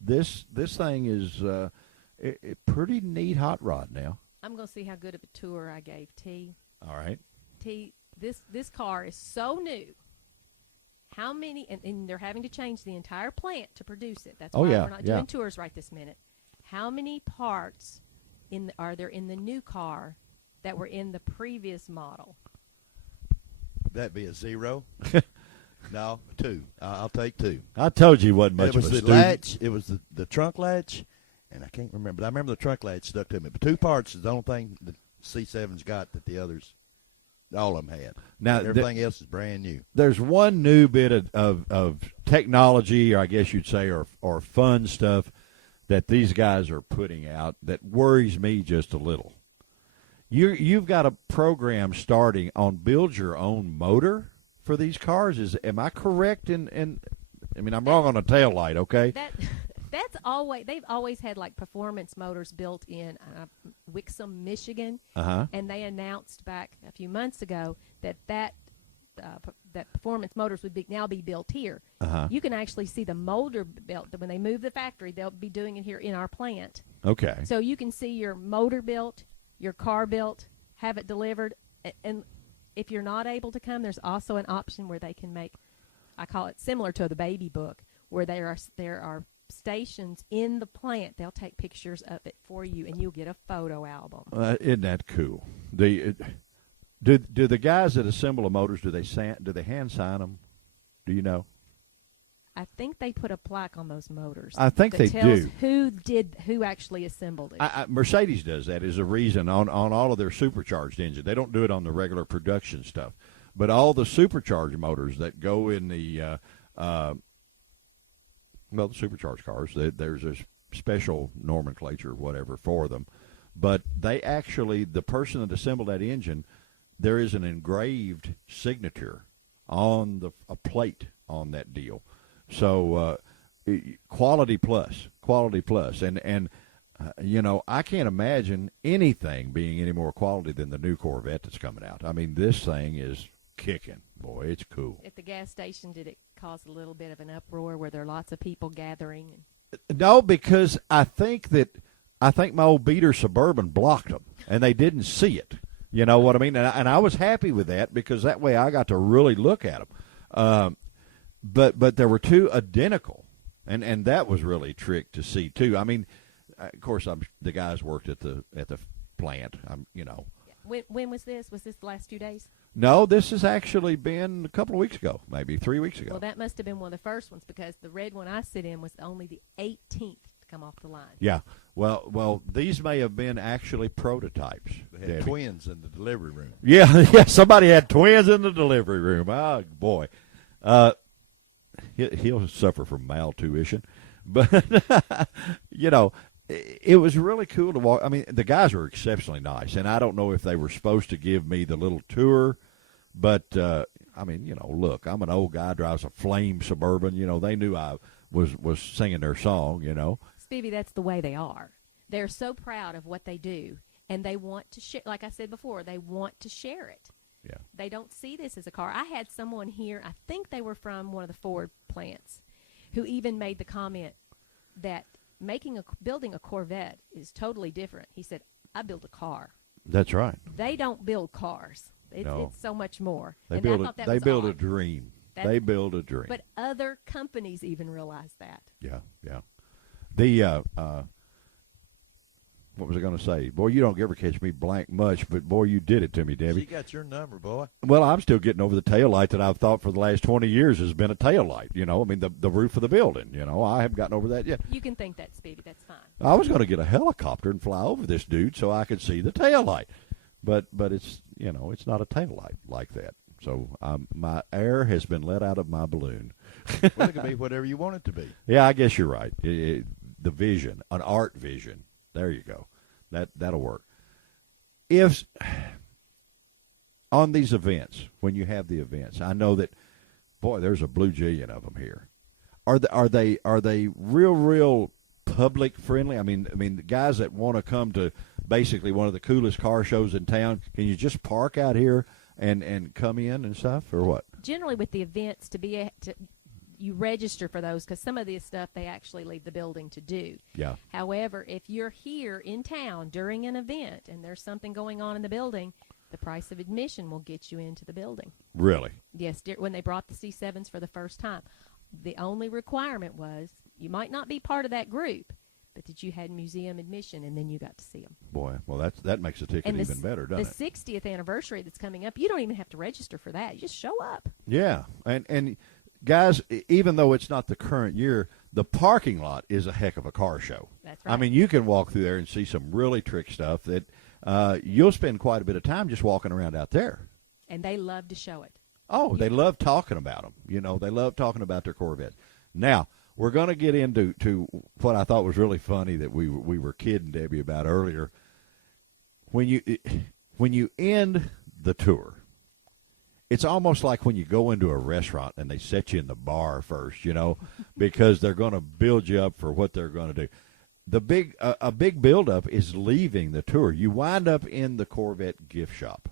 This thing is a pretty neat hot rod now. I'm going to see how good of a tour I gave T. All right. T, this car is so new. How many, and they're having to change the entire plant to produce it. That's why we're not doing tours right this minute. How many parts are there in the new car that were in the previous model? That'd be a 0. No, 2. I'll take 2. I told you it wasn't much It was of a the student. latch. It was the trunk latch, and I can't remember. But I remember the trunk latch stuck to me. But 2 parts is the only thing the C7's got that the others, all of them had. Now everything else is brand new. There's one new bit of technology, or I guess you'd say, or fun stuff that these guys are putting out that worries me just a little. You've got a program starting on build your own motor for these cars. Am I correct in I mean, I'm wrong on a tail light, okay? That's always, they've always had like performance motors built in Wixom, Michigan, and they announced back a few months ago that performance motors would now be built here. You can actually see the motor built when they move the factory. They'll be doing it here in our plant. Okay. So you can see your motor built, your car built, have it delivered, and if you're not able to come, there's also an option where they can make, I call it similar to the baby book, where there are stations in the plant. They'll take pictures of it for you, and you'll get a photo album. Isn't that cool? Do the guys that assemble the motors, do they hand sign them? Do you know? I think they put a plaque on those motors. I think they tells do. Who actually assembled it. Mercedes does that as a reason on all of their supercharged engines. They don't do it on the regular production stuff, but all the supercharged motors that go in the the supercharged cars, there's a special nomenclature, whatever, for them. But they actually, the person that assembled that engine, there is an engraved signature on a plate on that deal. So quality plus, and I can't imagine anything being any more quality than the new Corvette that's coming out. I mean, this thing is kicking, boy. It's cool. At the gas station, did it cause a little bit of an uproar? Were there lots of people gathering? No, because I think my old beater Suburban blocked them, and they didn't see it. You know what I mean? And I was happy with that because that way I got to really look at them. But there were 2 identical, and that was really a trick to see too. I mean, of course, the guys worked at the plant. When was this? Was this the last few days? No, this has actually been a couple of weeks ago, maybe 3 weeks ago. Well, that must have been one of the first ones because the red one I sit in was only the 18th to come off the line. Yeah. Well, these may have been actually prototypes. They had twins in the delivery room. Yeah, somebody had twins in the delivery room. Oh, boy. He'll suffer from maltuition. But, it was really cool to walk. I mean, the guys were exceptionally nice, and I don't know if they were supposed to give me the little tour, but, look, I'm an old guy, drives a flame Suburban. They knew I was singing their song, Stevie, that's the way they are. They're so proud of what they do, and they want to share. Like I said before, they want to share it. Yeah. They don't see this as a car. I had someone here, I think they were from one of the Ford plants, who even made the comment that building a Corvette is totally different. He said, I build a car. That's right. They don't build cars. No. It's so much more. They and build I thought that they was build odd. a dream. That- They build a dream. But other companies even realize that. Yeah. The what was I going to say? Boy, you don't ever catch me blank much, but boy, you did it to me, Debbie. She got your number, boy. Well, I'm still getting over the tail light that I've thought for the last 20 years has been a tail light. I mean, the roof of the building. I haven't gotten over that yet. You can think that, Speedy. That's fine. I was going to get a helicopter and fly over this dude so I could see the tail light, but it's it's not a tail light like that. So my air has been let out of my balloon. Well, it can be whatever you want it to be. Yeah, I guess you're right. The vision, an art vision. There you go. That'll work. If on these events, when you have the events, I know that, boy, there's a blue jillion of them here. Are they real public friendly? I mean, the guys that want to come to basically one of the coolest car shows in town, can you just park out here? and come in and stuff, or what? Generally, with the events, you register for those because some of this stuff they actually leave the building to do. Yeah. However, if you're here in town during an event and there's something going on in the building, the price of admission will get you into the building. Really? Yes, when they brought the C7s for the first time. The only requirement was you might not be part of that group, but that you had museum admission, and then you got to see them. Boy, well, that makes the ticket even better, doesn't it? The 60th anniversary that's coming up, you don't even have to register for that. You just show up. Yeah, and guys, even though it's not the current year, the parking lot is a heck of a car show. That's right. I mean, you can walk through there and see some really trick stuff that you'll spend quite a bit of time just walking around out there. And they love to show it. Oh, they love talking about them. You know, they love talking about their Corvettes. Now, we're going to get into what I thought was really funny that we were kidding Debbie about earlier. When you end the tour, it's almost like when you go into a restaurant and they set you in the bar first, you know, because they're going to build you up for what they're going to do. A big build-up is leaving the tour. You wind up in the Corvette gift shop.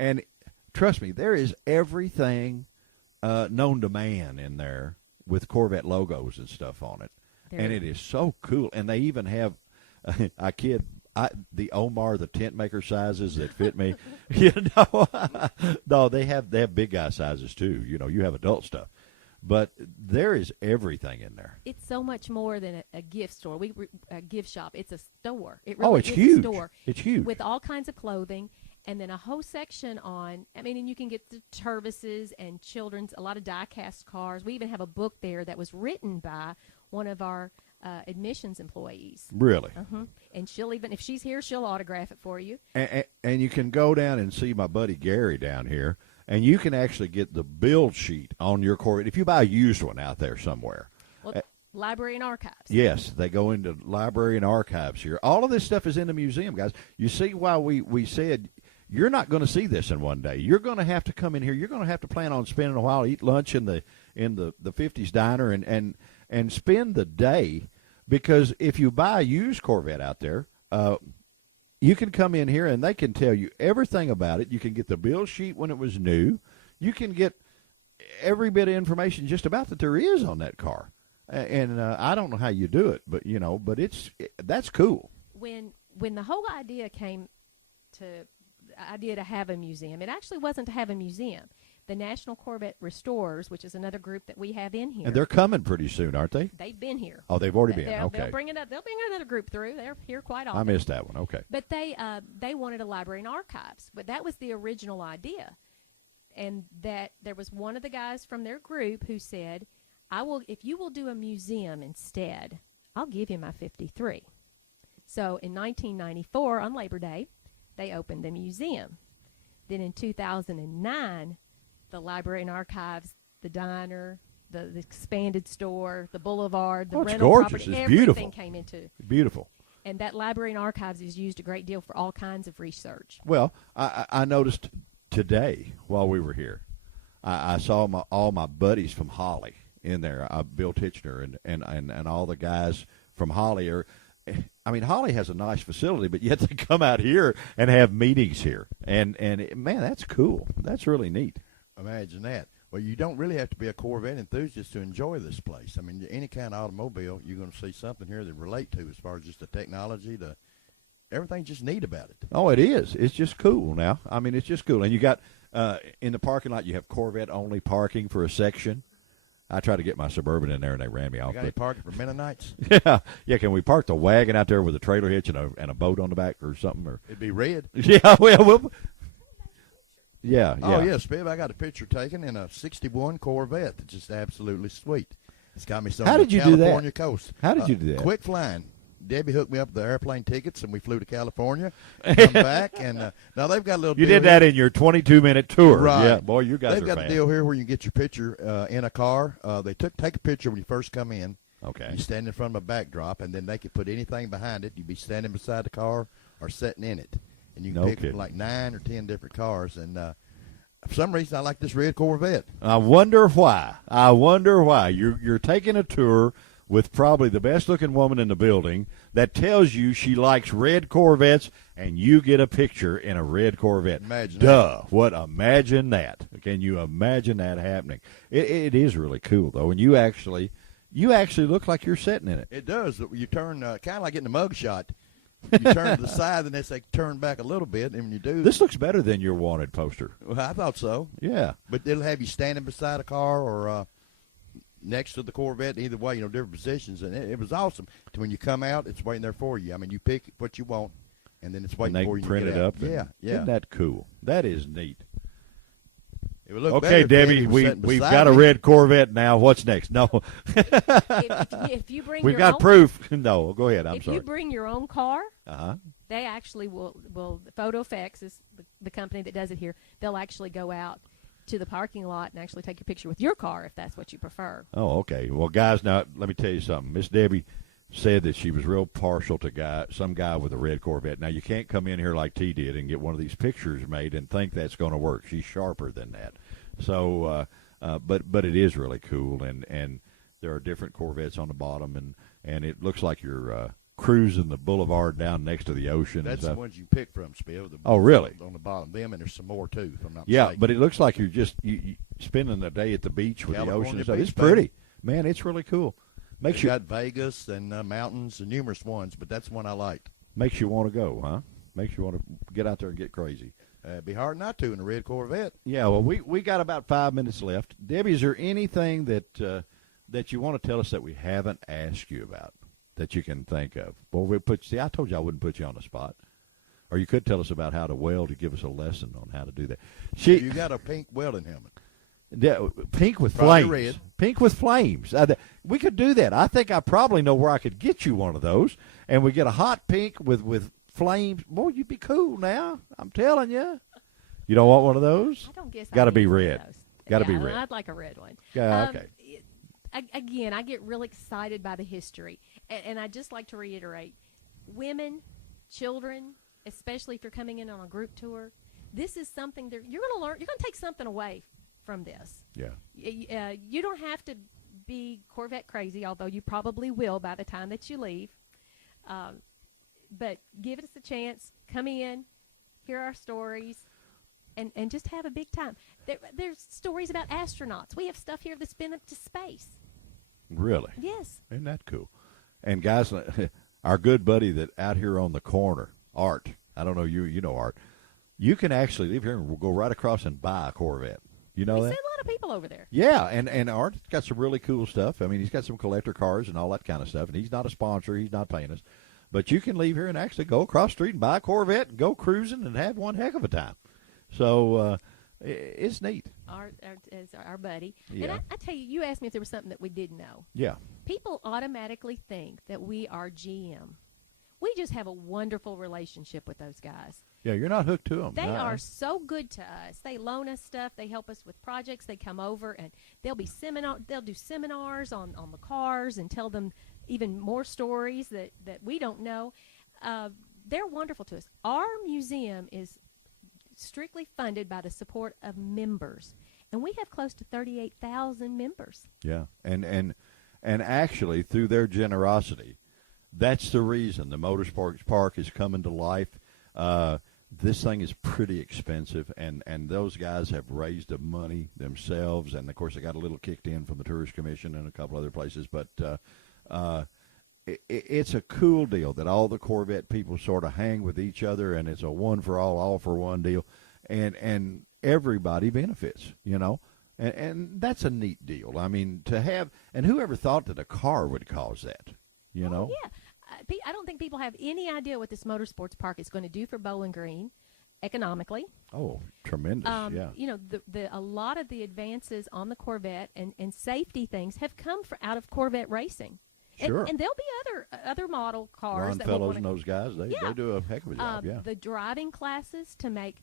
And trust me, there is everything known to man in there with Corvette logos and stuff on it. And it is so cool. And they even have, I kid, the Omar, the tent maker sizes that fit me. You know, no, they have big guy sizes too. You know, you have adult stuff. But there is everything in there. It's so much more than a gift store. A gift shop. It's a store. It really it's is huge. A store. It's huge. With all kinds of clothing. And then a whole section on, and you can get the Tervises and children's, a lot of die-cast cars. We even have a book there that was written by one of our admissions employees. Really? And she'll even, if she's here, she'll autograph it for you. And you can go down and see my buddy Gary down here, and you can actually get the build sheet on your Corvette if you buy a used one out there somewhere. Well, Library and Archives. Yes, they go into Library and Archives here. All of this stuff is in the museum, guys. You see why we said you're not going to see this in one day. You're going to have to come in here. You're going to have to plan on spending a while, eat lunch in the 50s diner, and spend the day, because if you buy a used Corvette out there, you can come in here and they can tell you everything about it. You can get the build sheet when it was new. You can get every bit of information just about that there is on that car. And I don't know how you do it, but that's cool. When the whole idea came to have a museum, it actually wasn't to have a museum. The National Corvette Restorers, which is another group that we have in here. And they're coming pretty soon, aren't they? They've been here. Oh, they've already been. Okay. They'll bring another group through. They're here quite often. I missed that one. Okay. But they wanted a library and archives, but that was the original idea. And that there was one of the guys from their group who said, if you will do a museum instead, I'll give you my 53. So in 1994, on Labor Day, they opened the museum. Then in 2009, the library and archives, the diner, the expanded store, the boulevard, the rental gorgeous. property, it's beautiful. Everything came into. Beautiful. And that library and archives is used a great deal for all kinds of research. Well, I noticed today while we were here, I saw all my buddies from Holly in there. Bill Titchener and all the guys from Holly are. I mean, Holly has a nice facility, but yet they come out here and have meetings here. And man, that's cool. That's really neat. Imagine that. Well, you don't really have to be a Corvette enthusiast to enjoy this place. I mean, any kind of automobile, you're going to see something here that relate to as far as just the technology, everything's just neat about it. Oh, it is. It's just cool now. I mean, it's just cool. And you got, in the parking lot, you have Corvette-only parking for a section. I tried to get my Suburban in there, and they ran me off. Got any parking for Mennonites? Yeah. Can we park the wagon out there with a trailer hitch and a boat on the back or something? Or it'd be red. Yeah, well, yeah. Oh yeah, Spiv, I got a picture taken in a '61 Corvette that's just absolutely sweet. It's got me some. How did you do that? California coast. How did you do that? Quick flying. Debbie hooked me up with the airplane tickets, and we flew to California, come back, and now they've got a little. You did that here. in your 22-minute tour, right? Yeah, boy, you guys They've are got fans. a deal here where you can get your picture in a car. They take a picture when you first come in. Okay. You stand in front of a backdrop, and then they can put anything behind it. You'd be standing beside the car or sitting in it, and you can pick from like 9 or 10 different cars. And for some reason, I like this red Corvette. I wonder why. You're taking a tour with probably the best-looking woman in the building that tells you she likes red Corvettes, and you get a picture in a red Corvette. Imagine that. Imagine that. Can you imagine that happening? It is really cool, though, and you actually look like you're sitting in it. It does. You turn kind of like getting a mug shot. You turn to the side, and they say turn back a little bit, and when you do, this looks better than your wanted poster. Well, I thought so. Yeah, but it'll have you standing beside a car or next to the Corvette. Either way, different positions, and it was awesome. When you come out, it's waiting there for you. I mean, you pick what you want, and then it's waiting for you. Print it up. Yeah. Isn't that cool? That is neat. It would look okay, better Debbie, we've got a red Corvette now. What's next? No. if you bring we've your got own, proof. No, go ahead. I'm sorry. If you bring your own car, uh-huh. they actually will Photo Effects is the company that does it here. They'll actually go out to the parking lot and actually take a picture with your car if that's what you prefer. Oh, okay. Well, guys, now let me tell you something. Miss Debbie said that she was real partial to some guy with a red Corvette. Now, you can't come in here like T did and get one of these pictures made and think that's going to work. She's sharper than that. So, but it is really cool, and there are different Corvettes on the bottom, and it looks like you're cruising the boulevard down next to the ocean. That's and the ones you pick from, Spill. Oh, really? On the bottom, them, and there's some more too. If I'm not yeah, mistaken. But it looks like you're just you spending the day at the beach with California the ocean and stuff. beach, It's pretty, man. It's really cool. Makes you got Vegas and mountains and numerous ones, but that's one I liked. Makes you want to go, huh? Makes you want to get out there and get crazy. It'd be hard not to in a red Corvette. Yeah, well, we got about 5 minutes left. Debbie, is there anything that you want to tell us that we haven't asked you about that you can think of? Well, I told you I wouldn't put you on the spot. Or you could tell us about how to weld to give us a lesson on how to do that. You got a pink welding helmet. Pink with Probably flames. red. Pink with flames. We could do that. I think I probably know where I could get you one of those, and we get a hot pink with flames. Boy, you'd be cool now. I'm telling you. You don't want one of those? I don't guess. Got to I be need one of red. those. Got to Yeah, be red. I'd like a red one. Yeah, okay. Again, I get really excited by the history, and I just like to reiterate, women, children, especially if you're coming in on a group tour, this is something that you're going to learn. You're going to take something away from this. Yeah. You don't have to be Corvette crazy, although you probably will by the time that you leave. But give us a chance. Come in, hear our stories, and just have a big time. There's stories about astronauts. We have stuff here that's been up to space. Really? Yes. Isn't that cool? And guys, our good buddy that out here on the corner, Art. I don't know you know Art. You can actually leave here and we'll go right across and buy a Corvette. You know We that? see a lot of people over there. Yeah, and Art's got some really cool stuff. I mean, he's got some collector cars and all that kind of stuff. And he's not a sponsor. He's not paying us. But you can leave here and actually go across the street and buy a Corvette and go cruising and have one heck of a time. So it's neat. Art is our buddy. Yeah. And I tell you, you asked me if there was something that we didn't know. Yeah. People automatically think that we are GM. We just have a wonderful relationship with those guys. Yeah, you're not hooked to them. They are so good to us. They loan us stuff. They help us with projects. They come over and they'll do seminars on the cars and tell them even more stories that we don't know. They're wonderful to us. Our museum is strictly funded by the support of members, and we have close to 38,000 members. Yeah, and actually through their generosity, that's the reason the Motorsports Park is coming to life. This thing is pretty expensive, and those guys have raised the money themselves, and of course they got a little kicked in from the Tourist Commission and a couple other places, but it's a cool deal that all the Corvette people sort of hang with each other, and it's a one for all for one deal, and everybody benefits, you know, and that's a neat deal. I mean, to have, and whoever thought that a car would cause that, you know? Yeah. I don't think people have any idea what this Motorsports Park is going to do for Bowling Green economically. Oh, tremendous, yeah. You know, a lot of the advances on the Corvette and safety things have come out of Corvette racing. Sure. And there'll be other model cars. Ron that Fellows and those guys, they Yeah. do a heck of a job, yeah. The driving classes to make,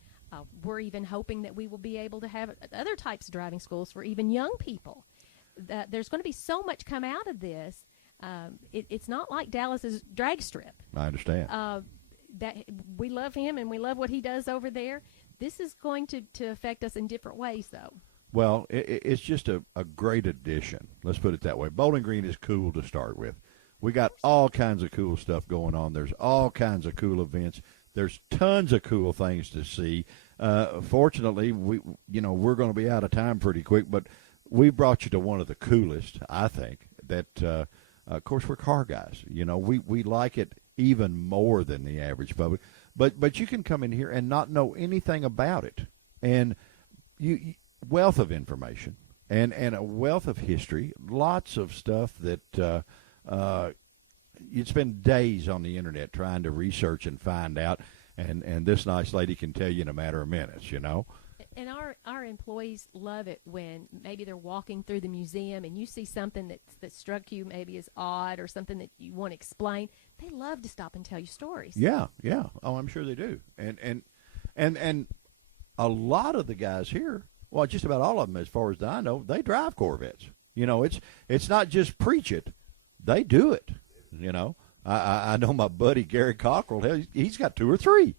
we're even hoping that we will be able to have other types of driving schools for even young people. There's going to be so much come out of this. It's not like Dallas's drag strip. I understand. That we love him and we love what he does over there. This is going to affect us in different ways, though. Well, it's just a great addition. Let's put it that way. Bowling Green is cool to start with. We got all kinds of cool stuff going on. There's all kinds of cool events. There's tons of cool things to see. Fortunately, we're going to be out of time pretty quick, but we brought you to one of the coolest, I think, that, of course, we're car guys. We like it even more than the average public. But you can come in here and not know anything about it. And wealth of information and a wealth of history, lots of stuff that you'd spend days on the internet trying to research and find out, and this nice lady can tell you in a matter of minutes, And our employees love it when maybe they're walking through the museum and you see something that struck you maybe as odd or something that you want to explain. They love to stop and tell you stories. Yeah. Oh, I'm sure they do. And a lot of the guys here, well, just about all of them, as far as I know, they drive Corvettes. It's not just preach it; they do it. I know my buddy Gary Cockrell. He's got 2 or 3.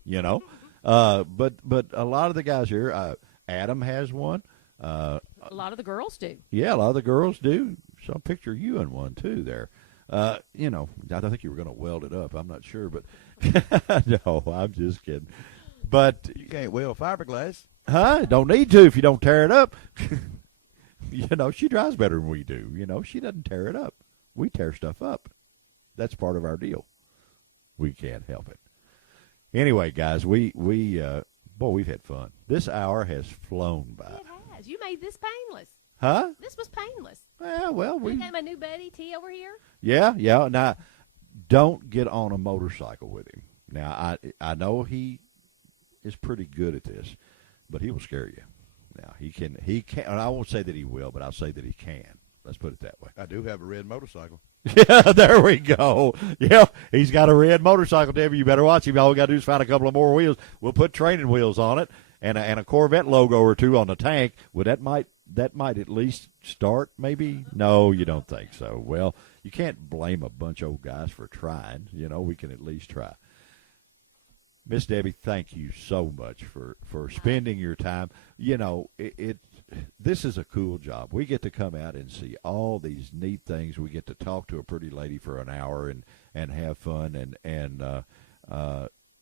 But a lot of the guys here, Adam has one. A lot of the girls do. Yeah, a lot of the girls do. So I'll picture you in one too there. I don't think you were going to weld it up. I'm not sure, but no, I'm just kidding. But you can't weld fiberglass. Huh? Don't need to if you don't tear it up. She drives better than we do. She doesn't tear it up. We tear stuff up. That's part of our deal. We can't help it. Anyway, guys, we've had fun. This hour has flown by. It has. You made this painless. Huh? This was painless. Well, we have my new buddy T over here. Yeah. Now, don't get on a motorcycle with him. Now, I know he is pretty good at this, but he will scare you. Now, he can. And I won't say that he will, but I'll say that he can. Let's put it that way. I do have a red motorcycle. Yeah, there we go. Yeah, he's got a red motorcycle, Debbie. You better watch him. All we got to do is find a couple of more wheels. We'll put training wheels on it and a Corvette logo or 2 on the tank. Well, that might at least start, maybe? No, you don't think so. Well, you can't blame a bunch of old guys for trying. We can at least try. Miss Debbie, thank you so much for spending your time. This is a cool job. We get to come out and see all these neat things. We get to talk to a pretty lady for an hour and have fun. And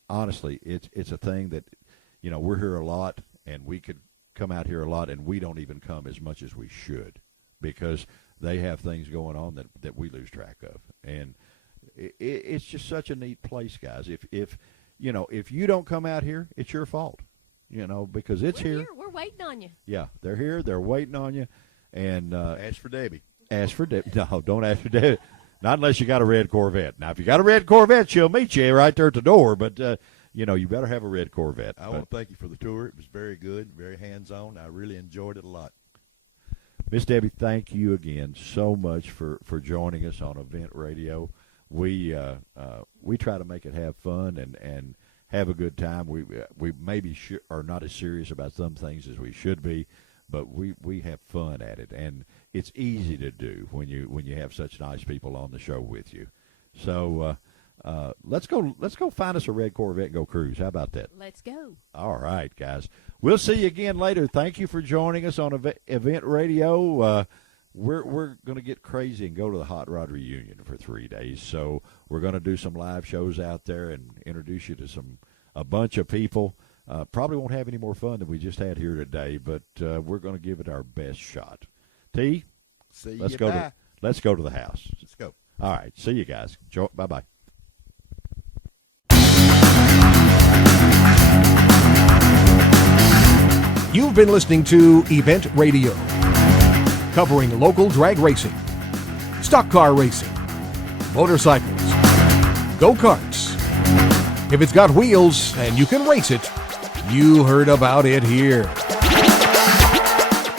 honestly, it's a thing that, we're here a lot, and we could come out here a lot, and we don't even come as much as we should because they have things going on that we lose track of. And it's just such a neat place, guys. If you don't come out here, it's your fault. Because we're here. We're waiting on you. Yeah, they're here. They're waiting on you. And ask for Debbie. Ask for Debbie. No, don't ask for Debbie. Not unless you got a red Corvette. Now, if you got a red Corvette, she'll meet you right there at the door. But, you better have a red Corvette. I want to thank you for the tour. It was very good, very hands-on. I really enjoyed it a lot. Miss Debbie, thank you again so much for joining us on Event Radio. We try to make it have fun and have a good time. We maybe are not as serious about some things as we should be, but we have fun at it, and it's easy to do when you have such nice people on the show with you. So let's go find us a red Corvette and go cruise. How about that? Let's go. All right, guys. We'll see you again later. Thank you for joining us on Event Radio. We're going to get crazy and go to the Hot Rod Reunion for 3 days. So we're going to do some live shows out there and introduce you to a bunch of people. Probably won't have any more fun than we just had here today, but we're going to give it our best shot. T, let's go to the house. Let's go. All right. See you guys. Bye-bye. You've been listening to Event Radio, covering local drag racing, stock car racing, motorcycles, go-karts. If it's got wheels and you can race it, you heard about it here.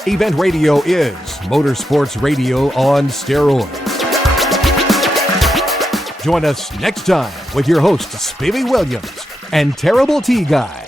Event Radio is motorsports radio on steroids. Join us next time with your hosts, Spivey Williams and Terrible T Guy.